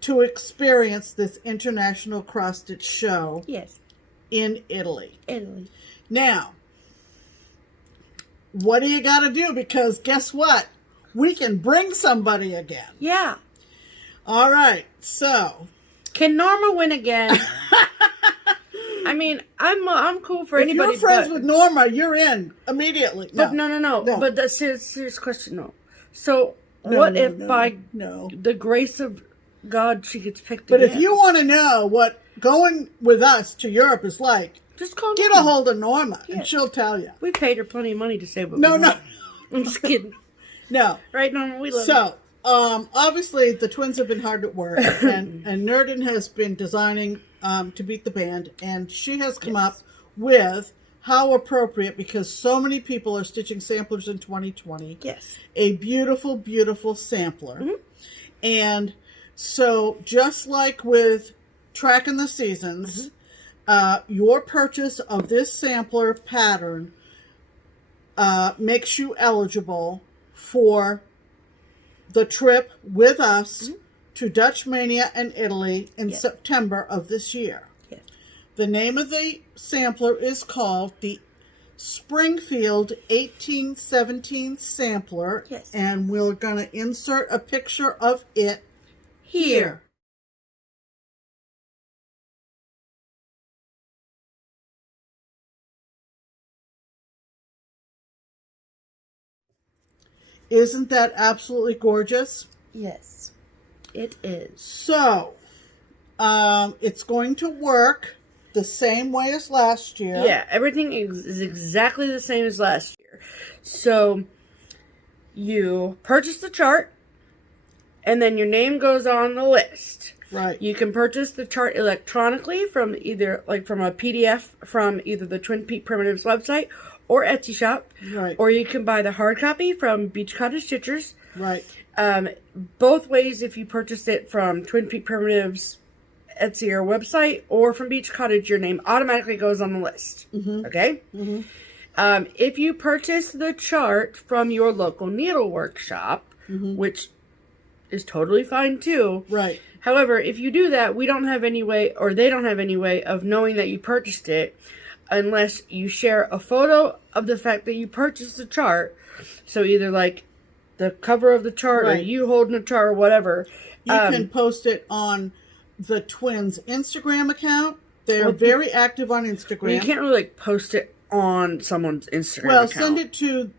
to experience this international cross-stitch show in Italy. Now, what do you got to do? Because guess what? We can bring somebody again. Yeah. All right. So, can Norma win again? I mean, I'm cool for anybody. If you're friends with Norma, you're in immediately. But no. But that's serious question, no. So, what if by the grace of God she gets picked again? But if you want to know what going with us to Europe is like, just call get a hold of Norma and she'll tell you. We paid her plenty of money to say what No. I'm just kidding. No. Right, Norma? We love you. Obviously, the twins have been hard at work, and Nerdin has been designing to beat the band, and she has come up with how appropriate, because so many people are stitching samplers in 2020. Yes. A beautiful, beautiful sampler. And so, just like with Tracking the Seasons, your purchase of this sampler pattern makes you eligible for the trip with us to Dutch Mania and Italy in September of this year. Yes. The name of the sampler is called the Springfield 1817 Sampler. Yes. And we're going to insert a picture of it here. Isn't that absolutely gorgeous? Yes, it is. So, it's going to work the same way as last year. Yeah, everything is exactly the same as last year. So, you purchase the chart, and then your name goes on the list. Right. You can purchase the chart electronically from either, like from a PDF from either the Twin Peak Primitives website or Etsy shop. Right. Or you can buy the hard copy from Beach Cottage Stitchers. Right. Both ways, if you purchase it from Twin Peak Primitives Etsy or website or from Beach Cottage, your name automatically goes on the list. Mm-hmm. Okay? Mm-hmm. If you purchase the chart from your local needlework shop, mm-hmm. which is totally fine too. Right. However, if you do that, we don't have any way, or they don't have any way of knowing that you purchased it unless you share a photo of the fact that you purchased the chart. So either like the cover of the chart or you holding the chart or whatever. You can post it on the twins' Instagram account. They're very active on Instagram. Well, you can't really like post it on someone's Instagram Well, account.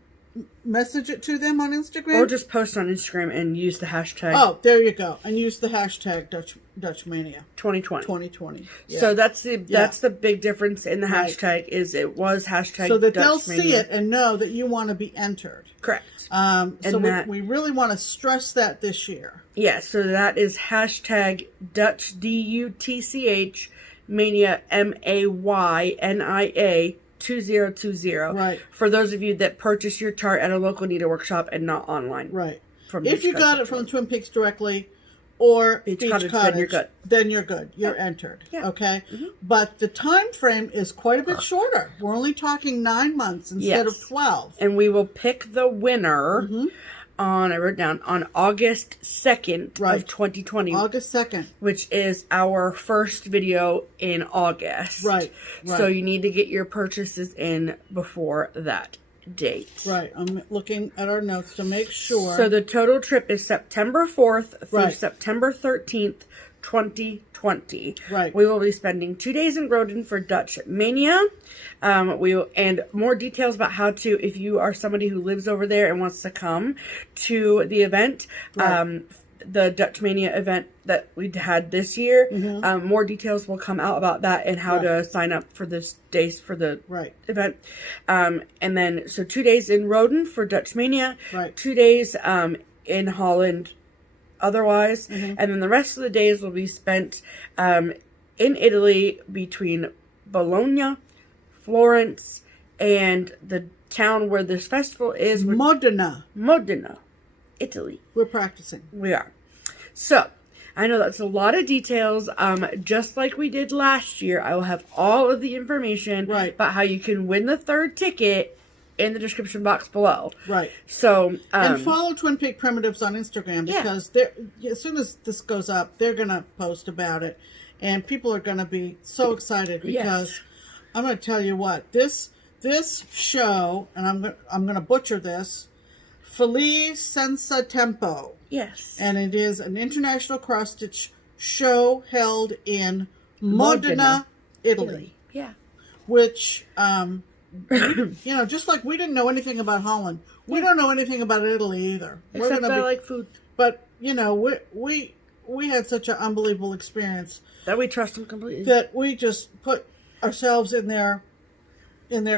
Message it to them on Instagram. Or just post on Instagram and use the hashtag. Oh, there you go. And use the hashtag Dutchmania 2020. 2020. Yeah. So that's the big difference in the hashtag is it was hashtag so that Dutchmania. they'll see it and know that you want to be entered. Correct. So we really want to stress that this year. Yeah, so that is hashtag Dutch DUTCH Mania MAYNIA 2020. Right. For those of you that purchase your chart at a local needlework shop and not online. Right. From if you got it from Twin Peaks directly or Beach Cottage, then you're good. You're entered. Yeah. Okay? Mm-hmm. But the time frame is quite a bit shorter. We're only talking 9 months instead of 12. And we will pick the winner I wrote down, on August 2nd of 2020. August 2nd. Which is our first video in August. Right. So you need to get your purchases in before that date. Right. I'm looking at our notes to make sure. So the total trip is September 4th through September 13th, 2020. Right. We will be spending 2 days in Groden for Dutch Mania. And more details about how to, if you are somebody who lives over there and wants to come to the event, the Dutch Mania event that we had this year, more details will come out about that and how to sign up for this days for the event. And then, so 2 days in Roden for Dutch Mania, 2 days in Holland otherwise, and then the rest of the days will be spent in Italy between Bologna, Florence, and the town where this festival is. Modena, Italy. We're practicing. We are. So, I know that's a lot of details. Just like we did last year, I will have all of the information about how you can win the third ticket in the description box below. Right. So, and follow Twin Peak Primitives on Instagram because as soon as this goes up, they're going to post about it. And people are going to be so excited because I'm going to tell you what, this show, and I'm going to butcher this, Feliz Senza Tempo. Yes. And it is an international cross-stitch show held in Modena, Italy. Yeah. Which, just like we didn't know anything about Holland, we don't know anything about Italy either. Except I like food. But, we had such an unbelievable experience. That we trust them completely. That we just put ourselves in their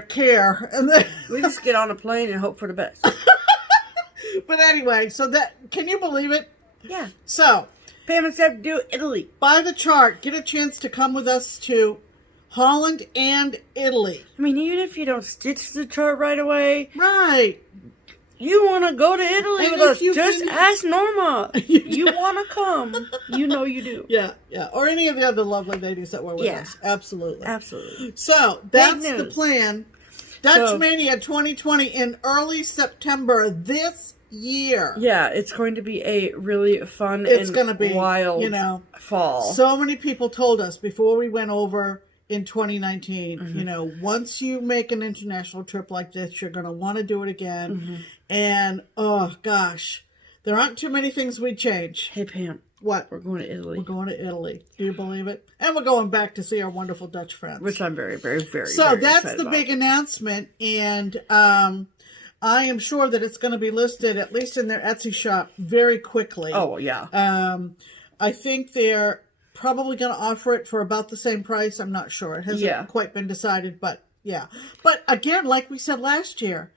care. And then we just get on a plane and hope for the best. But anyway, so can you believe it? Yeah. So, Pam and Steph do Italy. Buy the chart. Get a chance to come with us to Holland and Italy. I mean, even if you don't stitch the chart right away. Right. You want to go to Italy with us, just ask Norma. You want to come. You know you do. Yeah. Or any of the other lovely ladies that were with us. Absolutely. Absolutely. So, that's the plan. Dutch Mania 2020 in early September this year. Yeah, it's going to be a really fun and wild fall. So many people told us before we went over in 2019, once you make an international trip like this, you're going to want to do it again. And, oh, gosh, there aren't too many things we'd change. Hey, Pam. What? We're going to Italy. We're going to Italy. Do you believe it? And we're going back to see our wonderful Dutch friends. Which I'm very, very, very, so very that's excited the about. Big announcement. And I am sure that it's going to be listed, at least in their Etsy shop, very quickly. Oh, yeah. I think they're probably going to offer it for about the same price. I'm not sure. It hasn't quite been decided, but yeah. But again, like we said last year,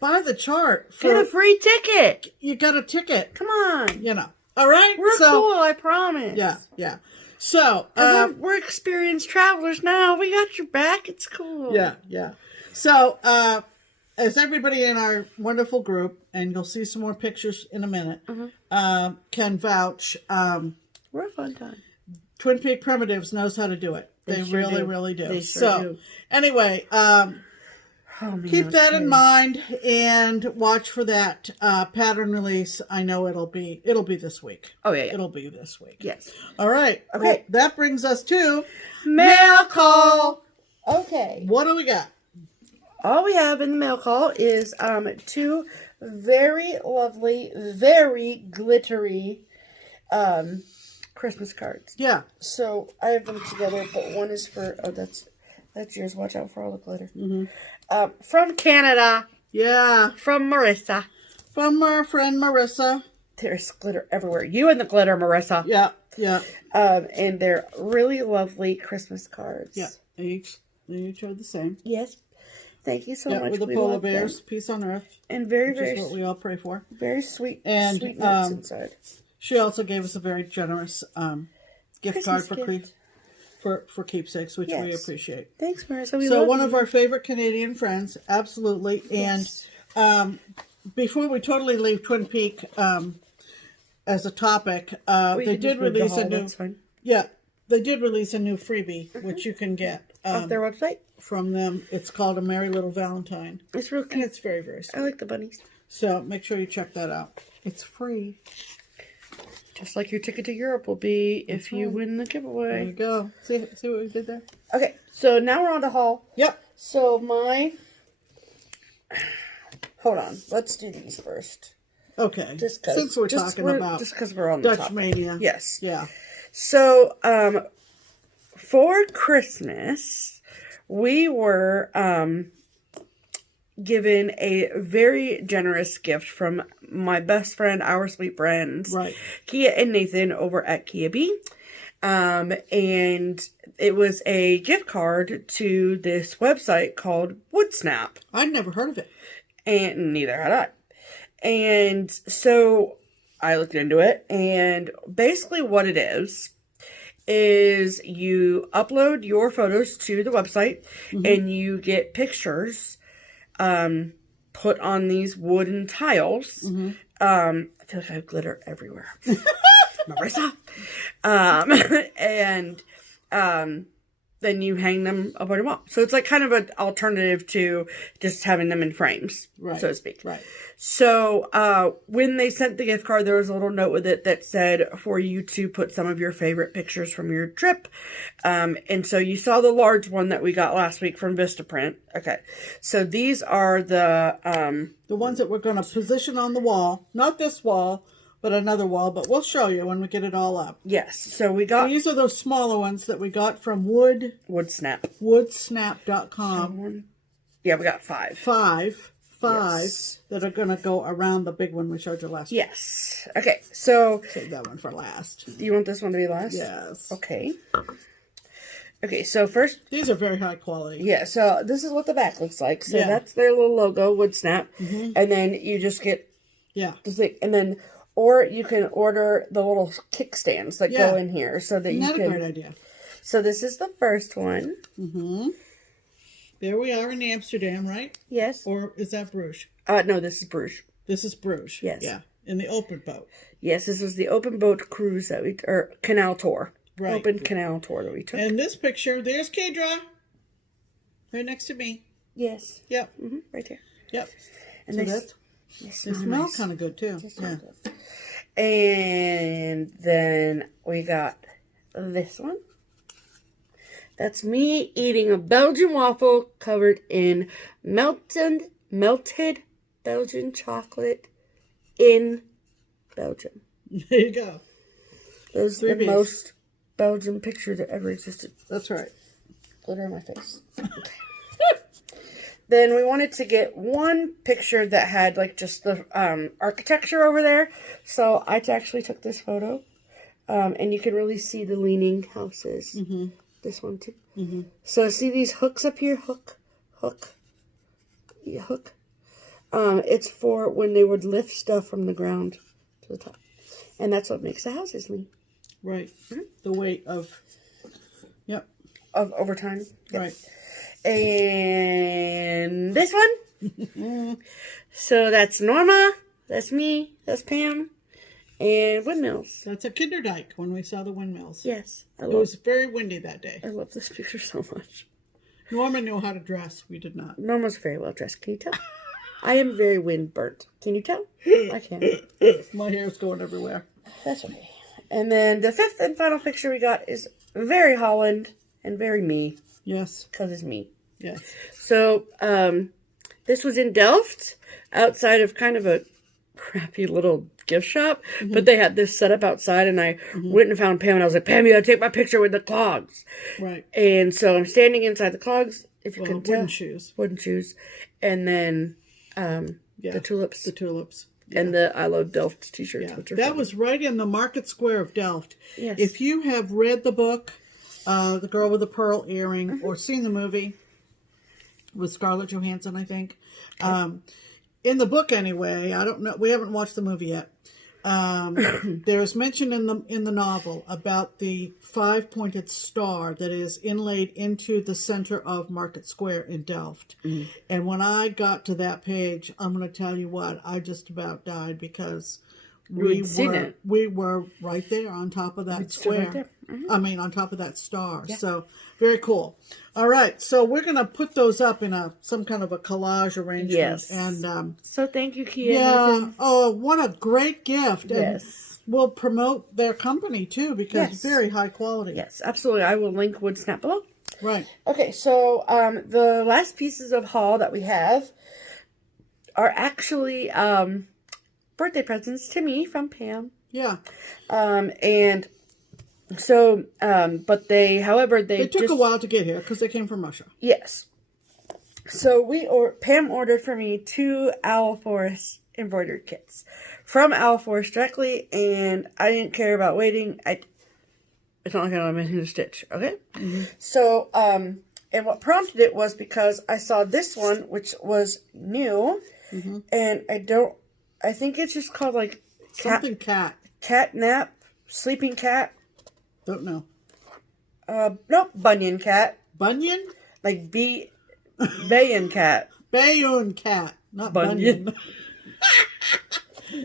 buy the chart. Get a free ticket. You got a ticket. Come on. You know. All right? We're cool, I promise. Yeah, yeah. So, we're experienced travelers now. We got your back. It's cool. Yeah, yeah. So, as everybody in our wonderful group, and you'll see some more pictures in a minute, can vouch, we're a fun time. Twin Peak Primitives knows how to do it. They sure really, do. really do. They sure do. Anyway, keep that in mind and watch for that pattern release. I know it'll be this week. Oh, yeah. It'll be this week. Yes. All right. Okay. Well, that brings us to mail call. Okay. What do we got? All we have in the mail call is 2 very lovely, very glittery Christmas cards. Yeah. So I have them together, but one is for that's yours. Watch out for all the glitter. From Canada. Yeah. From Marissa. From our friend Marissa. There's glitter everywhere. You and the glitter, Marissa. Yeah. Yeah. And they're really lovely Christmas cards. Yeah. They each are the same. Yes. Thank you so much. With the polar bears, peace on earth, and very, which is what we all pray for. Very sweet, and sweet notes inside. She also gave us a very generous gift card for Keepsakes, which we appreciate. Thanks, Marissa. So one of our favorite Canadian friends, absolutely. Yes. And before we totally leave Twin Peak as a topic, they did release a new they did release a new freebie, which you can get off their website from them. It's called A Merry Little Valentine. It's real cute. And it's very, very sweet. I like the bunnies. So make sure you check that out. It's free. Just like your ticket to Europe will be if you win the giveaway. There you go. See what we did there? Okay, so now we're on to haul. Yep. So hold on. Let's do these first. Okay. Since we're talking about just because we're on Dutch the Mania. Yes. Yeah. So, for Christmas, we were given a very generous gift from my best friend, our sweet friends, Kia and Nathan over at Kia B. And it was a gift card to this website called WoodSnap. I'd never heard of it. And neither had I. And so I looked into it, and basically what it is you upload your photos to the website, and you get pictures put on these wooden tiles. I feel like I have glitter everywhere. Marissa. And then you hang them up on your wall. So it's like kind of an alternative to just having them in frames, so to speak. Right. So when they sent the gift card, there was a little note with it that said for you to put some of your favorite pictures from your trip. And so you saw the large one that we got last week from Vistaprint. Okay. So these are the ones that we're going to position on the wall. Not this wall, but another wall, but we'll show you when we get it all up. Yes, so we got... These are those smaller ones that we got from WoodSnap. Woodsnap.com. Yeah, we got 5. 5 that are going to go around the big one we showed you last week. Yes. Okay, so... Save that one for last. You want this one to be last? Yes. Okay. Okay, so first... These are very high quality. Yeah, so this is what the back looks like. So that's their little logo, WoodSnap. And then you just get... the thing, and then... Or you can order the little kickstands that go in here so that you can... Not a great idea. So this is the first one. There we are in Amsterdam, right? Yes. Or is that Bruges? No, this is Bruges. This is Bruges. Yes. Yeah. In the open boat. Yes, this was the open boat cruise that or canal tour. Right. Open canal tour that we took. And this picture, there's Kedra. Right next to me. Yes. Yep. Right there. Yep. And so they smell kind of good too. Yeah. And then we got this one. That's me eating a Belgian waffle covered in melted Belgian chocolate in Belgium. There you go. Those are the most Belgian picture that ever existed. That's right. Glitter in my face. Okay. then we wanted to get one picture that had like just the architecture over there. So I actually took this photo. And you can really see the leaning houses. Mm-hmm. This one too. Mm-hmm. So see these hooks up here? Hook. Yeah, hook. It's for when they would lift stuff from the ground to the top. And that's what makes the houses lean. Right. Mm-hmm. The weight of... Yep. Of over time. Yep. Right. And this one. So that's Norma. That's me. That's Pam. And windmills. That's a Kinderdijk when we saw the windmills. Yes. It was very windy that day. I love this picture so much. Norma knew how to dress. We did not. Norma's very well dressed. Can you tell? I am very wind burnt. Can you tell? I can. My hair's going everywhere. That's okay. And then the fifth and final picture we got is very Holland and very me. Yes. Because it's me. Yes. So, this was in Delft, outside of kind of a crappy little gift shop, but they had this set up outside, and I went and found Pam, and I was like, Pam, you gotta take my picture with the clogs. Right. And so I'm standing inside the clogs, if you can tell. Wooden shoes. And then the tulips. The tulips. Yeah. And the I Love Delft t-shirts. Yeah. Which are that fun. Was right in the market square of Delft. Yes. If you have read the book, The Girl with the Pearl Earring, or seen the movie with Scarlett Johansson, I think. Okay. In the book, anyway, I don't know. We haven't watched the movie yet. There's mention in the novel about the 5-pointed star that is inlaid into the center of Market Square in Delft. Mm-hmm. And when I got to that page, I'm going to tell you what, I just about died because we were right there on top of that square. Right there. Mm-hmm. I mean, on top of that star. Yeah. So very cool. All right, so we're gonna put those up in some kind of a collage arrangement. Yes. And so thank you, Kia. Yeah. Oh, what a great gift. Yes. And we'll promote their company too because it's very high quality. Yes, absolutely. I will link Wood Snap below. Right. Okay, so the last pieces of haul that we have are actually birthday presents to me from Pam. Yeah. And so, but they took a while to get here because they came from Russia. Yes. So Pam ordered for me 2 Owl Forest embroidered kits from Owl Forest directly, and I didn't care about waiting. It's not like I don't have anything to stitch, okay? Mm-hmm. So, and what prompted it was because I saw this one, which was new, and I think it's just called like Catnap, Sleeping Cat. Don't know. Nope, Bunyan Cat. Bunyan? Like Bayan Cat. Bayun Cat, not Bunyan. Bunyan.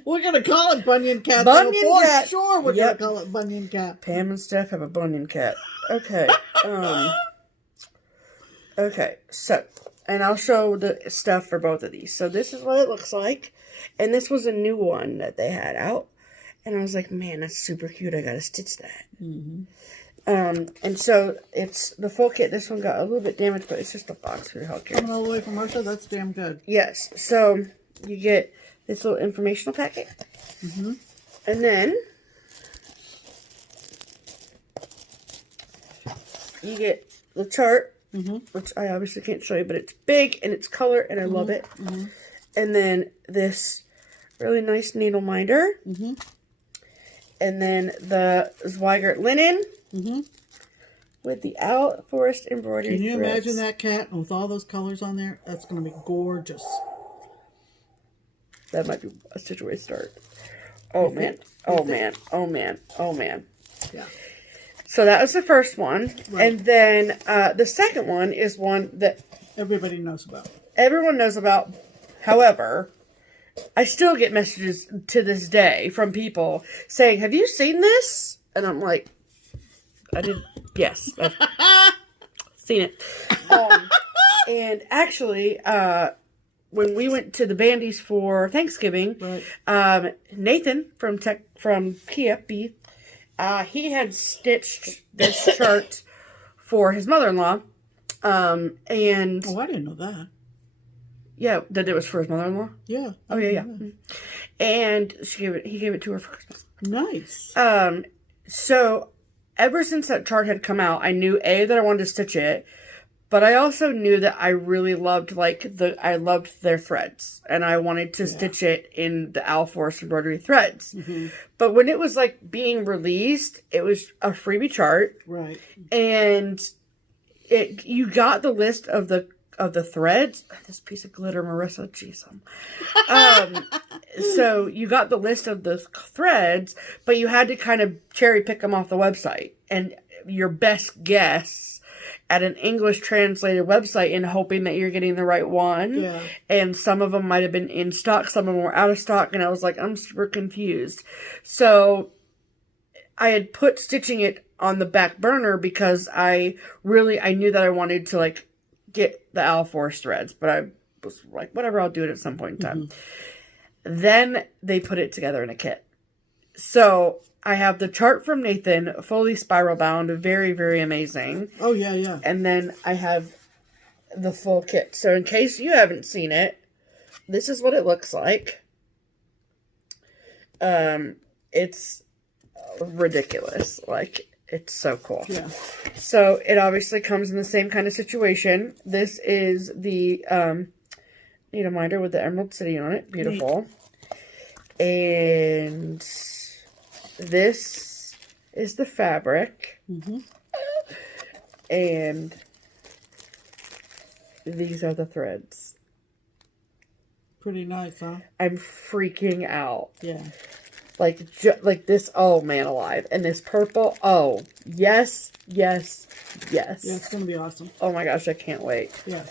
We're going to call it Bunyan Cat. Bunyan Cat. Sure, we're going to call it Bunyan Cat. Pam and Steph have a Bunyan Cat. Okay. Okay, so, and I'll show the stuff for both of these. So this is what it looks like. And this was a new one that they had out. And I was like, man, that's super cute. I got to stitch that. Mm-hmm. And so it's the full kit. This one got a little bit damaged, but it's just a box for health care. Coming all the way from Russia? That's damn good. Yes. So you get this little informational packet. Mm-hmm. And then you get the chart, which I obviously can't show you, but it's big and it's color and I love it. Mm-hmm. And then this really nice needle minder. Mm-hmm. And then the Zweigert linen with the Owl Forest embroidery. Can you imagine that cat with all those colors on there? That's going to be gorgeous. That might be a StitchAway start. Oh, man. Oh, man. Oh, man. Oh, man. Yeah. So that was the first one. Right. And then the second one is one that everybody knows about. Everyone knows about. However, I still get messages to this day from people saying, have you seen this? And I'm like, I did. Yes. I've seen it. And actually, when we went to the Bandies for Thanksgiving, Nathan from Kia B, he had stitched this chart for his mother-in-law. And oh, I didn't know that. Yeah, that it was for his mother-in-law? Yeah. Oh, yeah. And he gave it to her for Christmas. Nice. So, ever since that chart had come out, I knew, A, that I wanted to stitch it, But I also knew that I really loved, I loved their threads. And I wanted to stitch it in the Owl Forest embroidery threads. Mm-hmm. But when it was, being released, it was a freebie chart. Right. And you got the list of the threads. This piece of glitter, Marissa, jeez. So you got the list of the threads, but you had to kind of cherry pick them off the website. And your best guess at an English translated website and hoping that you're getting the right one. Yeah. And some of them might have been in stock, some of them were out of stock, and I was like, I'm super confused. So I had put stitching it on the back burner because I knew that I wanted to get the Owl Forest threads, but I was like, whatever, I'll do it at some point in time. Mm-hmm. Then they put it together in a kit. So I have the chart from Nathan, fully spiral bound, very, very amazing. Oh, yeah, yeah. And then I have the full kit. So in case you haven't seen it, this is what it looks like. It's ridiculous. It's so cool. Yeah. So it obviously comes in the same kind of situation. This is the needle minder with the Emerald City on it. Beautiful. Neat. And this is the fabric. Mm-hmm. And these are the threads. Pretty nice, huh? I'm freaking out. Yeah. Like this, oh man alive. And this purple, oh, yes, yes, yes. Yeah, it's going to be awesome. Oh my gosh, I can't wait. Yeah.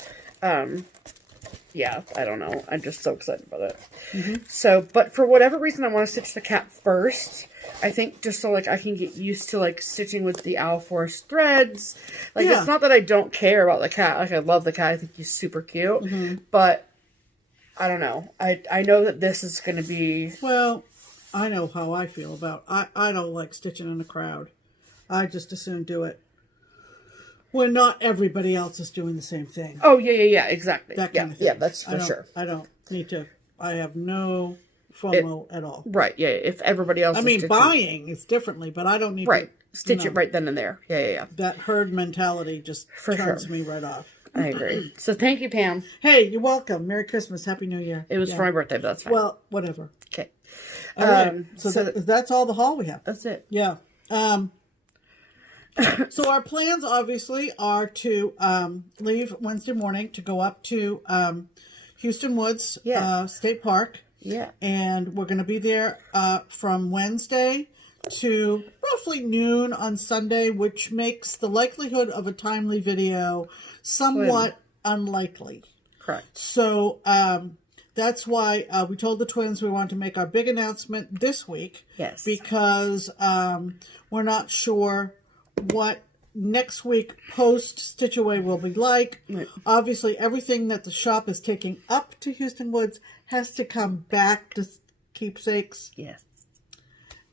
Yeah, I don't know. I'm just so excited about it. Mm-hmm. So, but for whatever reason, I want to stitch the cat first. I think just so I can get used to stitching with the Owl Forest threads. It's not that I don't care about the cat. I love the cat. I think he's super cute. Mm-hmm. But I don't know. I know that this is going to be... Well, I know how I feel about... I don't like stitching in a crowd. I just as soon do it when not everybody else is doing the same thing. Oh, yeah, exactly. That kind of thing. Yeah, that's for sure. I don't need to... I have no FOMO at all. Right, yeah. If everybody else is buying is differently, but I don't need to... Stitch it right then and there. Yeah. That herd mentality just turns me right off. I agree. So thank you, Pam. Hey, you're welcome. Merry Christmas. Happy New Year. It was for my birthday, but that's fine. Well, whatever. Okay. All right. So that's all the haul we have. That's it. Yeah. So our plans obviously are to leave Wednesday morning to go up to Houston Woods State Park. Yeah. And we're going to be there from Wednesday to roughly noon on Sunday, which makes the likelihood of a timely video somewhat unlikely. Correct. So that's why we told the twins we wanted to make our big announcement this week. Yes. Because we're not sure what next week post StitchAway will be like. Right. Obviously, everything that the shop is taking up to Houston Woods has to come back to Keepsakes. Yes.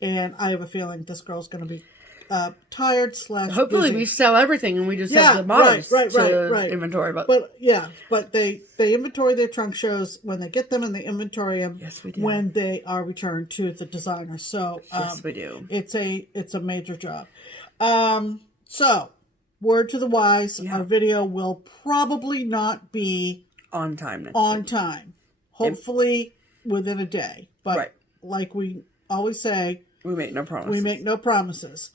And I have a feeling this girl's going to be tired / Hopefully busy. We sell everything and we just have the models to inventory. But they inventory their trunk shows when they get them, and they inventory them when they are returned to the designer. So yes, we do. It's a major job. So word to the wise, our video will probably not be on time. Hopefully within a day. But like we always say, we make no promises.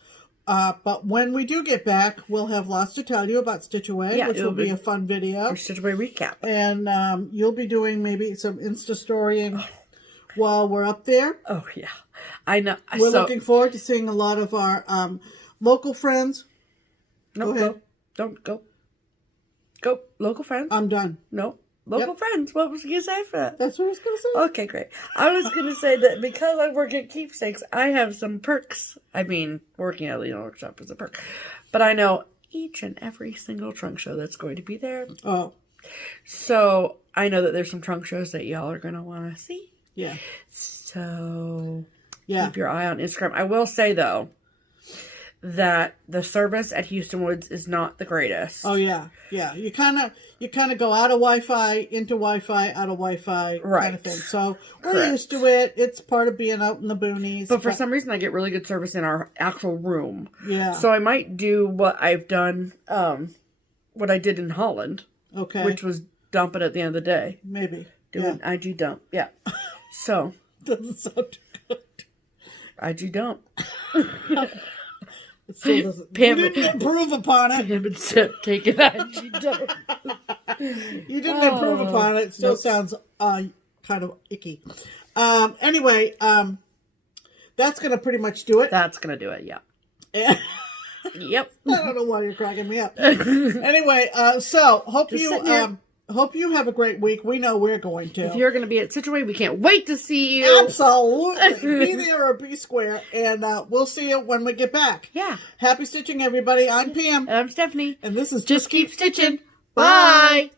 But when we do get back, we'll have lots to tell you about StitchAway, which will be a fun video. Our StitchAway recap. And you'll be doing maybe some Insta-storying while we're up there. Oh, yeah. I know. We're looking forward to seeing a lot of our local friends. No, don't go. Go, local friends. I'm done. No. Local friends. What was you going to say for that? That's what I was going to say. Okay, great. I was going to say that because I work at Keepsakes, I have some perks. I mean, working at a Leon workshop is a perk. But I know each and every single trunk show that's going to be there. Oh. So I know that there's some trunk shows that y'all are going to want to see. Yeah. So keep your eye on Instagram. I will say, though, that the service at Houston Woods is not the greatest. Oh yeah. You kind of go out of Wi-Fi, into Wi-Fi, out of Wi-Fi, kind of thing. So we're used to it. It's part of being out in the boonies. But for some reason, I get really good service in our actual room. Yeah. So I might do what I've done what I did in Holland. Okay. Which was dump it at the end of the day. Maybe. Do an IG dump. Yeah. So. Doesn't sound good. IG dump. It still doesn't. You didn't improve upon it. Pam and Sip taking IG dump. You didn't improve upon it. It still sounds kind of icky. Anyway, that's going to pretty much do it. That's going to do it, yeah. Yep. I don't know why you're cracking me up. Anyway, so hope you have a great week. We know we're going to. If you're going to be at StitchAway, we can't wait to see you. Absolutely. Be there or be square. And we'll see you when we get back. Yeah. Happy stitching, everybody. I'm Pam. And I'm Stephanie. And this is Just Keep Stitching. Bye.